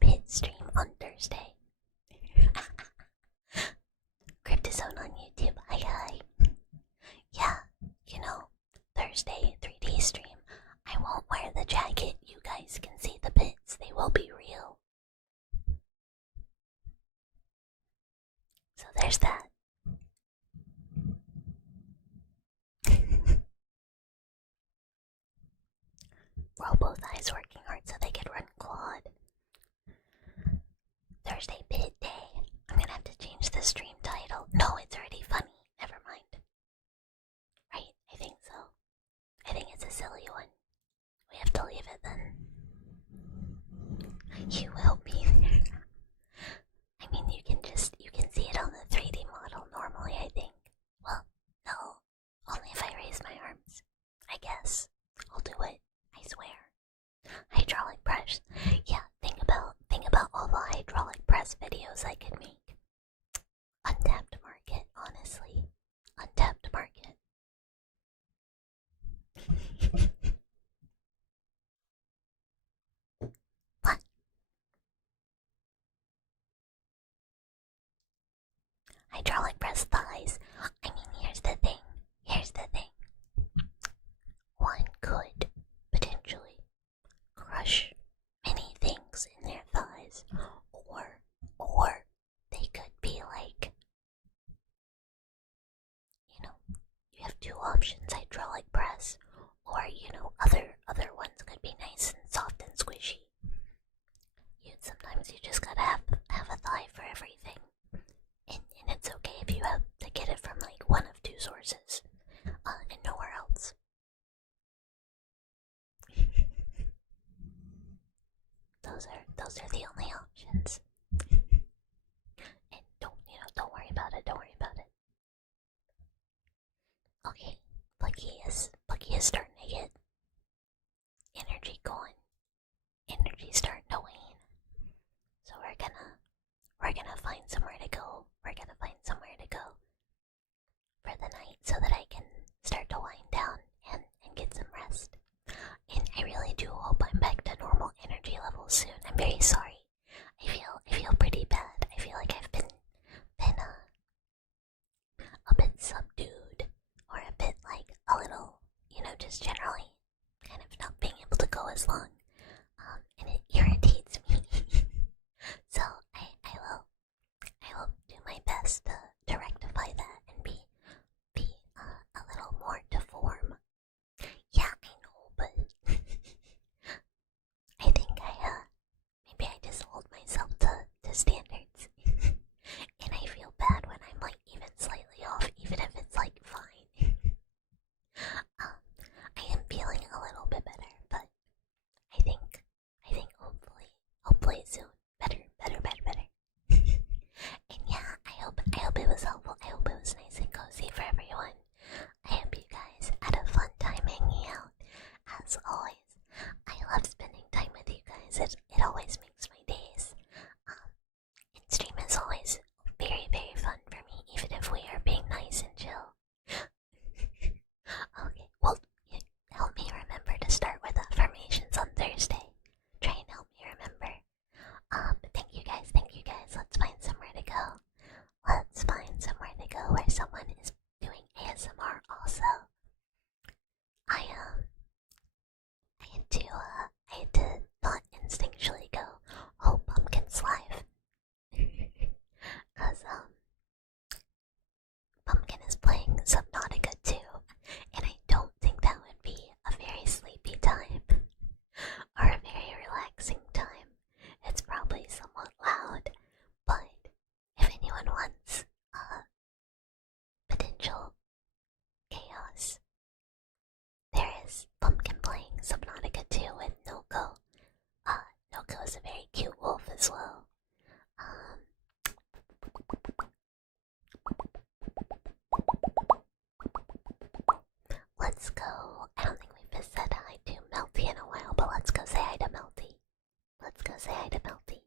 Pit stream on Thursday. Cryptozone on YouTube. Hi. Yeah, you know, Thursday 3D stream. I won't wear the jacket. You guys can see the pits. They will be real. So there's that. Robo Thigh's working hard so they could run Claude. Thursday pit day. I'm gonna have to change the stream title. No, it's already funny. Never mind. Right? I think so. I think it's a silly one. We have to leave it then. You will be there. I mean, you can see it on the 3D model normally, I think. Well, no. Only if I raise my arms. I guess. I'll do it. I swear. Hydraulic press. Yeah, think about all the hydraulic press videos I could make. Untapped market, honestly. Untapped market. What? Hydraulic press thighs. I mean, here's the thing. One could potentially crush many things in their thighs, or they could be like, you have two options: hydraulic press, or other ones could be nice and soft and squishy. Sometimes you just gotta have a thigh for everything, and it's okay if you have to get it from like one of two sources, and nowhere else. Those are the only options. And don't worry about it. Okay, Bucky is starting to get energy going. Energy starting to wane. So we're gonna find somewhere to go. For the night so that I can start to wind down and get some rest. And I really do hope I'm back to normal energy levels soon. I'm very sorry. I feel pretty bad. I feel like I've been a bit subdued, or a bit like a little, just generally kind of not being able to go as long. And it irritates me. So I will do my best to rectify that and be a little more to form. Yeah, I know, but I think maybe I just hold myself to standards. And I feel bad when I'm like even slightly off, even if it's like fine. I am feeling a little bit better, but as well. Um, let's go. I don't think we've said hi to Melty in a while, but let's go say hi to Melty. Let's go say hi to Melty.